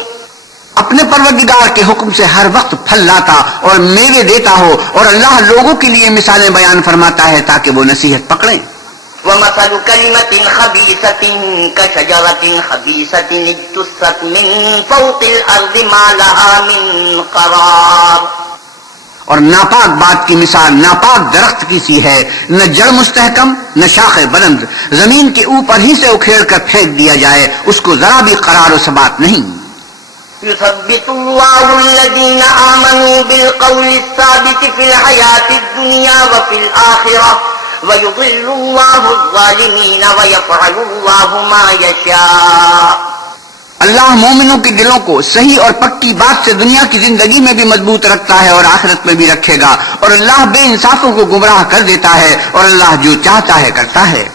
اپنے پروردگار کے حکم سے ہر وقت پھل لاتا اور میوے دیتا ہو، اور اللہ لوگوں کے لیے مثالیں بیان فرماتا ہے تاکہ وہ نصیحت پکڑیں. ومثل كلمة خبيثة كشجرة خبيثة اجتثت من فوق الأرض ما لها من قرار. اور ناپاک بات کی مثال ناپاک درخت کی سی ہے، نہ جڑ مستحکم نہ شاخ بلند، زمین کے اوپر ہی سے اکھیڑ کر پھینک دیا جائے، اس کو ذرا بھی قرار و ثبات نہیں. يثبت الله الذين آمنوا بالقول الثابت في الحياة الدنيا وفي الآخرة ويضل الله الظالمين ويفعل الله ما يشاء. اللہ مومنوں کے دلوں کو صحیح اور پکی بات سے دنیا کی زندگی میں بھی مضبوط رکھتا ہے اور آخرت میں بھی رکھے گا، اور اللہ بے انصافوں کو گمراہ کر دیتا ہے، اور اللہ جو چاہتا ہے کرتا ہے.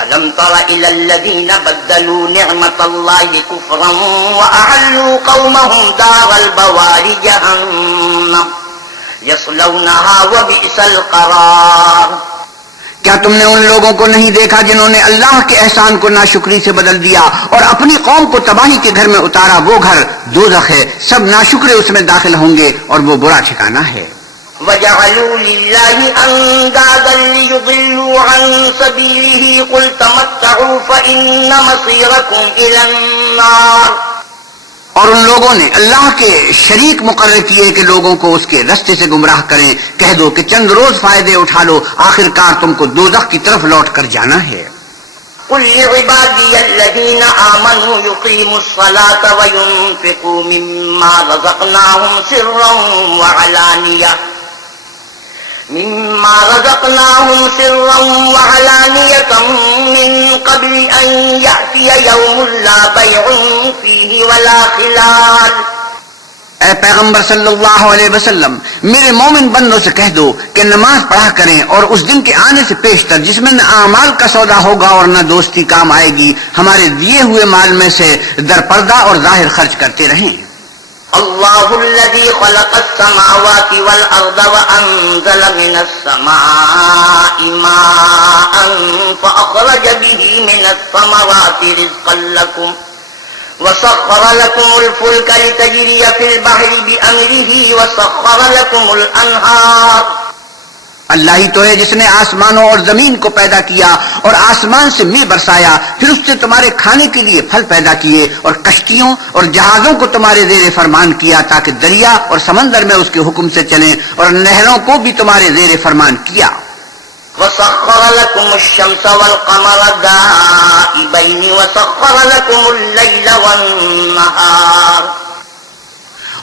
أَلَمْ تَرَ إِلَى الَّذِينَ بَدَّلُوا نِعْمَةَ اللَّهِ كُفْرًا وَأَحَلُّوا قَوْمَهُمْ دَارَ الْبَوَارِ جَهَنَّمَ يَصْلَوْنَهَا وَبِئْسَ الْقَرَارُ. کیا تم نے ان لوگوں کو نہیں دیکھا جنہوں نے اللہ کے احسان کو ناشکری سے بدل دیا اور اپنی قوم کو تباہی کے گھر میں اتارا؟ وہ گھر دوزخ ہے، سب ناشکرے اس میں داخل ہوں گے اور وہ برا ٹھکانہ ہے. وَجَعَلُوا لِلَّهِ أَنْدَادًا لِيُضِلُّوا عَنْ سَبِيلِهِ قُلْ تَمَتَّعُوا فَإِنَّ مَصِيرَكُمْ إِلَى النَّارِ. اور ان لوگوں نے اللہ کے شریک مقرر کیے کہ لوگوں کو اس کے رستے سے گمراہ کریں. کہہ دو کہ چند روز فائدے اٹھا لو، آخر کار تم کو دوزخ کی طرف لوٹ کر جانا ہے. قل لعبادي الذين آمنوا يقيموا الصلاة وينفقوا مما رزقناهم سرا وعلانية مما رزقناهم سرا وعلانية من قبل أن يأتي يوم لا بيع فيه ولا خلال. اے پیغمبر صلی اللہ علیہ وسلم، میرے مومن بندوں سے کہہ دو کہ نماز پڑھا کریں اور اس دن کے آنے سے پیشتر جس میں نہ اعمال کا سودا ہوگا اور نہ دوستی کام آئے گی، ہمارے دیے ہوئے مال میں سے در پردہ اور ظاہر خرچ کرتے رہیں۔ اللہ الذی خلق السماوات والارض وانزل من السماء ماء فاخرج به من الثمرات رزقا لكم وسخر لكم الفلك لتجري في البحر بأمره وسخر لكم الأنهار. اللہ ہی تو ہے جس نے آسمانوں اور زمین کو پیدا کیا اور آسمان سے مے برسایا، پھر اس سے تمہارے کھانے کے لیے پھل پیدا کیے اور کشتیوں اور جہازوں کو تمہارے زیر فرمان کیا تاکہ دریا اور سمندر میں اس کے حکم سے چلیں، اور نہروں کو بھی تمہارے زیر فرمان کیا۔ وسخر لكم الشمس والقمر دائبين وسخر لكم الليل والنهار.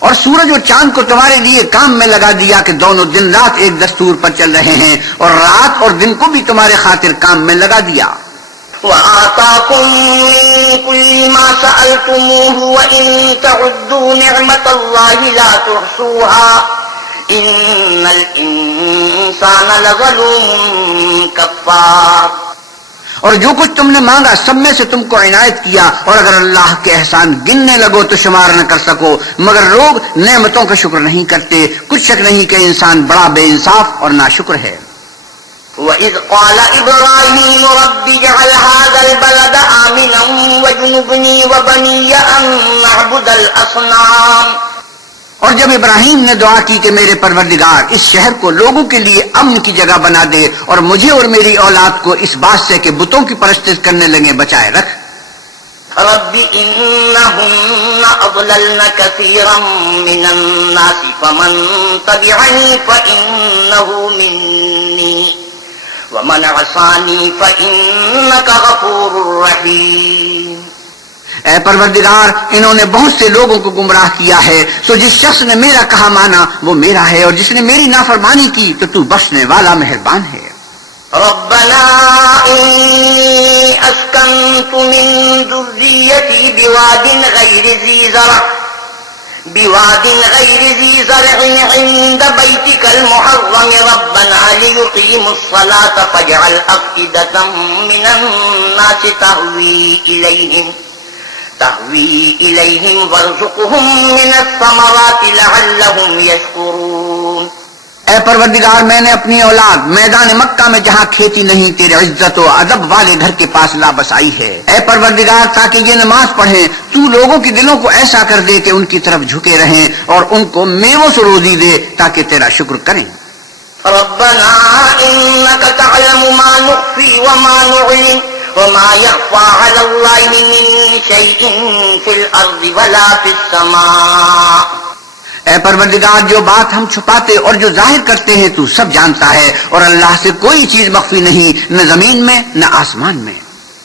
اور سورج اور چاند کو تمہارے لیے کام میں لگا دیا کہ دونوں دن رات ایک دستور پر چل رہے ہیں، اور رات اور دن کو بھی تمہارے خاطر کام میں لگا دیا۔ وآتاكم من كل ما سألتموه وإن تعدوا نعمة الله لا تحصوها ان الانسان لظلوم کفار. اور جو کچھ تم نے مانگا سب میں سے تم کو عنایت کیا، اور اگر اللہ کے احسان گننے لگو تو شمار نہ کر سکو، مگر لوگ نعمتوں کا شکر نہیں کرتے۔ کچھ شک نہیں کہ انسان بڑا بے انصاف اور ناشکر ہے۔ وَإِذْ قَالَ إِبْرَاهِيمُ رَبِّ اجْعَلْ هَٰذَا الْبَلَدَ آمِنًا وَاجْنُبْنِي وَبَنِيَّ أَن نَّعْبُدَ الْأَصْنَامَ. اور جب ابراہیم نے دعا کی کہ میرے پروردگار اس شہر کو لوگوں کے لیے امن کی جگہ بنا دے اور مجھے اور میری اولاد کو اس بات سے کہ بتوں کی پرستش کرنے لگے بچائے رکھ۔ رب انہن اضللن کثیرا من الناس فمن تبعنی فانہو منی ومن عصانی فانک غفور رحیم. اے پروردگار، انہوں نے بہت سے لوگوں کو گمراہ کیا ہے، سو جس شخص نے میرا کہا مانا وہ میرا ہے، اور جس نے میری نافرمانی کی تو تو بخشنے والا مہربان ہے۔ ربنا انی اسکنت من ذریتی بواد غیر ذی زرع عند بیتک المحرم ربنا لیقیموا الصلاة فاجعل افئدة من الناس تهوی الیہم وارزقہم من الثمرات لعلہم یشکرون. اے پروردگار، میں نے اپنی اولاد میدان مکہ میں جہاں کھیتی نہیں تیرے عزت و ادب والے گھر کے پاس لا بسائی ہے۔ اے پروردگار، تاکہ یہ نماز پڑھیں تو لوگوں کے دلوں کو ایسا کر دے کہ ان کی طرف جھکے رہیں، اور ان کو میووں سے روزی دے تاکہ تیرا شکر کریں۔ ربنا انک تعلم ما نخفی وما نعلن وما يخفى على الله من شيء في الارض ولا في السماء. اے پروردگار، جو بات ہم چھپاتے اور جو ظاہر کرتے ہیں تو سب جانتا ہے، اور اللہ سے کوئی چیز مخفی نہیں، نہ زمین میں نہ آسمان میں۔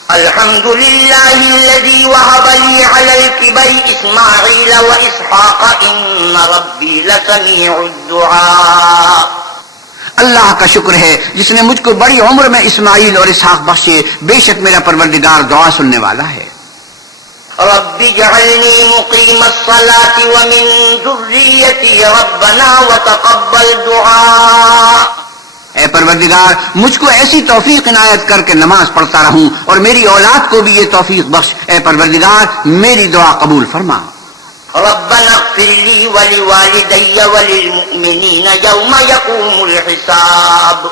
الحمد لله الذي وهب لي على الكبر اسماعيل واسحاق ان ربي لسميع الدعاء. اللہ کا شکر ہے جس نے مجھ کو بڑی عمر میں اسماعیل اور اسحاق بخشے، بے شک میرا پروردگار دعا سننے والا ہے۔ رب اجعلنی مقیم الصلاة ومن ذریتی ربنا وتقبل دعاء. اے پروردگار، مجھ کو ایسی توفیق عنایت کر کے نماز پڑھتا رہوں، اور میری اولاد کو بھی یہ توفیق بخش۔ اے پروردگار، میری دعا قبول فرما۔ ربنا اغفر لي ولوالدي وللمؤمنين يوم يقوم الحساب.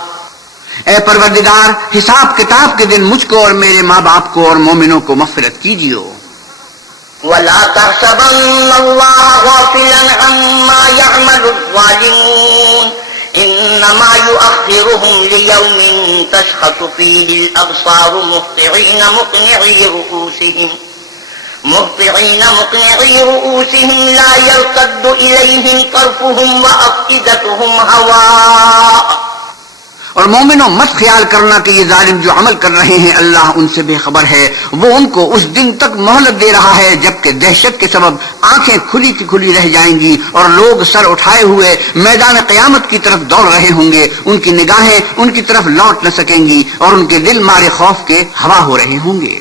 اے پروردگار، حساب کتاب کے دن مجھ کو اور میرے ماں باپ کو اور مومنوں کو مغفرت کیجیے۔ ولا تحسبن الله غافلا عما يعمل الظالمون انما يؤخرهم ليوم تشخص فيه الابصار مهطعين مقنعي رؤوسهم لا يرتد إليهم طرفهم وأفئدتهم هواء. اور مومنوں مت خیال کرنا کہ یہ ظالم جو عمل کر رہے ہیں اللہ ان سے بے خبر ہے، وہ ان کو اس دن تک مہلت دے رہا ہے جبکہ دہشت کے سبب آنکھیں کھلی کی کھلی رہ جائیں گی اور لوگ سر اٹھائے ہوئے میدان قیامت کی طرف دوڑ رہے ہوں گے، ان کی نگاہیں ان کی طرف لوٹ نہ سکیں گی اور ان کے دل مارے خوف کے ہوا ہو رہے ہوں گے۔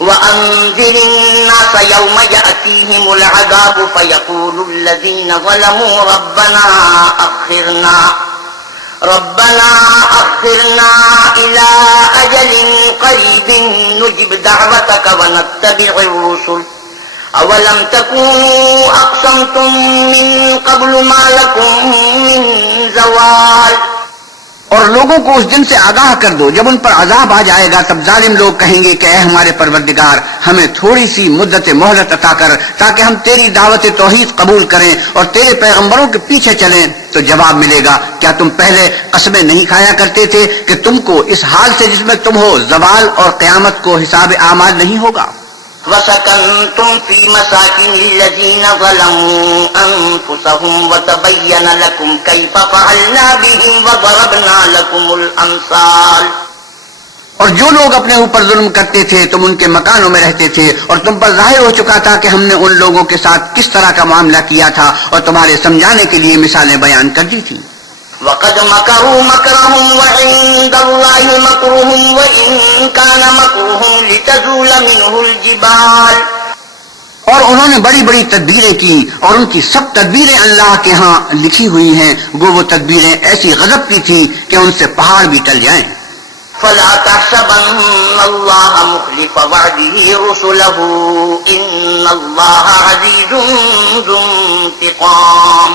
وَأَنذِرِ النَّاسَ يَوْمَ يَأْتِيهِمُ الْعَذَابُ فَيَقُولُ الَّذِينَ ظَلَمُوا رَبَّنَا أَخِّرْنَا إِلَىٰ أَجَلٍ قَرِيبٍ نُجِبْ دَعْوَتَكَ وَنَتَّبِعِ الرُّسُلَ أَوَلَمْ تَكُونُوا أَقْسَمْتُم مِّن قَبْلُ مَا لَكُم مِّن زَوَالٍ۔ اور لوگوں کو اس دن سے آگاہ کر دو جب ان پر عذاب آ جائے گا، تب ظالم لوگ کہیں گے کہ اے ہمارے پروردگار، ہمیں تھوڑی سی مدت مہلت عطا کر تاکہ ہم تیری دعوت توحید قبول کریں اور تیرے پیغمبروں کے پیچھے چلیں۔ تو جواب ملے گا، کیا تم پہلے قسمیں نہیں کھایا کرتے تھے کہ تم کو اس حال سے جس میں تم ہو زوال اور قیامت کو حساب اعمال نہیں ہوگا؟ وَسَكَنْتُمْ فِي مَسَاكِنِ الَّذِينَ ظَلَمُوا أَنفُسَهُمْ وَتَبَيَّنَ لَكُمْ كَيْفَ فَعَلْنَا بِهِمْ وَضَرَبْنَا لَكُمُ الْأَمْثَالَ۔ اور جو لوگ اپنے اوپر ظلم کرتے تھے تم ان کے مکانوں میں رہتے تھے، اور تم پر ظاہر ہو چکا تھا کہ ہم نے ان لوگوں کے ساتھ کس طرح کا معاملہ کیا تھا، اور تمہارے سمجھانے کے لیے مثالیں بیان کر دی تھی۔ وَقَدْ مَكَرُوا مَكْرَهُمْ وَعِندَ اللَّهِ مَكْرُهُمْ وَإِن كَانَ مَكْرُهُمْ لِتَزُولَ مِنْهُ الْجِبَالُ۔ اور انہوں نے بڑی بڑی تدبیریں کی اور ان کی سب تدبیریں اللہ کے ہاں لکھی ہوئی ہیں، وہ تدبیریں ایسی غضب کی تھی کہ ان سے پہاڑ بھی ٹل جائیں۔ فَلَا تَحْسَبَنَّ اللَّهَ مُخْلِفَ وَعْدِهِ رُسُلَهُ إِنَّ اللَّهَ عَزِيزٌ ذُو انتِقَامٍ۔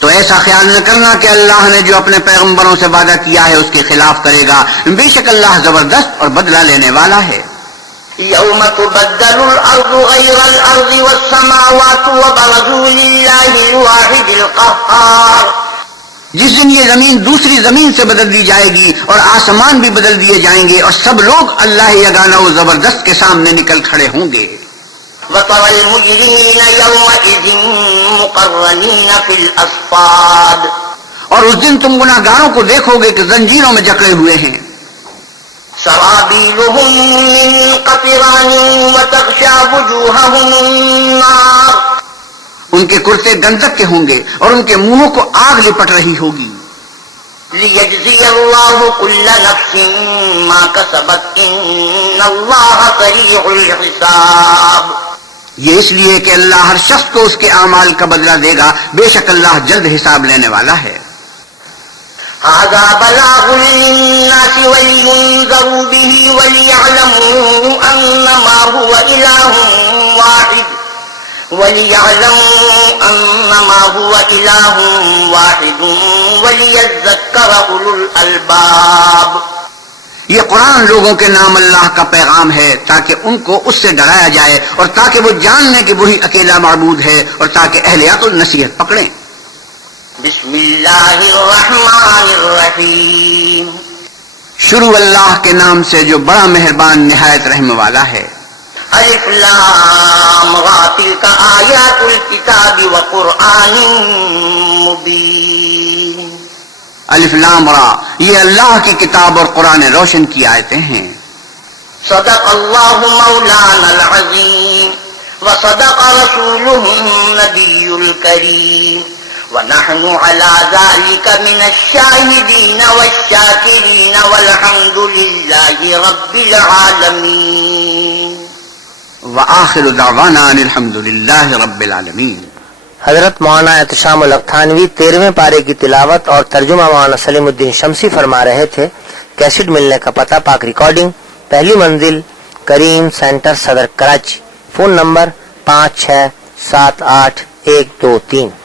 تو ایسا خیال نہ کرنا کہ اللہ نے جو اپنے پیغمبروں سے وعدہ کیا ہے اس کے خلاف کرے گا، بے شک اللہ زبردست اور بدلہ لینے والا ہے۔ يَوْمَ تُبَدَّلُ الْأَرْضُ غَيْرَ الْأَرْضِ وَالسَّمَاوَاتُ وَبَرَزُوا لِلَّهِ الْوَاحِدِ الْقَهَّارِ۔ جس دن یہ زمین دوسری زمین سے بدل دی جائے گی اور آسمان بھی بدل دیے جائیں گے اور سب لوگ اللہ یگانہ و زبردست کے سامنے نکل کھڑے ہوں گے۔ وَتَرَى الْمُجْرِمِينَ يَوْمَئِذٍ مُقَرَّنِينَ فِي الْأَصْفَادِ۔ اور اس دن تم گناہگاروں کو دیکھو گے کہ زنجیروں میں جکڑے ہوئے ہیں۔ سَرَابِيلُهُم مِّن قَطِرَانٍ وَتَغْشَىٰ وُجُوهَهُمُ النَّارُ۔ ان کے کرتے گندک کے ہوں گے اور ان کے منہوں کو آگ لپٹ رہی ہوگی۔ لِيَجْزِيَ اللَّهُ كُلَّ نَفْسٍ مَّا كَسَبَتْ إِنَّ اللَّهَ سَرِيعُ الْحِسَابِ۔ یہ اس لیے کہ اللہ ہر شخص کو اس کے اعمال کا بدلہ دے گا، بے شک اللہ جلد حساب لینے والا ہے۔ هَٰذَا بَلَاغٌ لِّلنَّاسِ وَلِيُنذَرُوا بِهِ وَلِيَعْلَمُوا أَنَّمَا هُوَ إِلَٰهٌ وَاحِدٌ وَلِيَذَّكَّرَ أُولُو الْأَلْبَابِ۔ یہ قرآن لوگوں کے نام اللہ کا پیغام ہے تاکہ ان کو اس سے ڈرایا جائے اور تاکہ وہ جان لیں کہ وہی اکیلا معبود ہے، اور تاکہ اہل عقل نصیحت پکڑیں۔ بسم اللہ الرحمن الرحیم۔ شروع اللہ کے نام سے جو بڑا مہربان نہایت رحم والا ہے۔ الف لام را تلک آیات الکتاب وقرآن مبین۔ الف لام را، یہ اللہ کی کتاب اور قرآن روشن کی آیتیں ہیں۔ صدق اللہ مولانا العظیم وصدق رسولہ النبی الکریم ونحن على ذلك من الشاهدين والشاكرين والحمد لله رب العالمين وآخر دعوانا ان الحمد للہ رب العالمین۔ حضرت مولانا احتشام الختانوی 13ویں پارے کی تلاوت اور ترجمہ مولانا سلیم الدین شمسی فرما رہے تھے۔ کیسٹ ملنے کا پتہ پاک ریکارڈنگ، پہلی منزل، کریم سینٹر، صدر، کراچی۔ Phone number 5678 123۔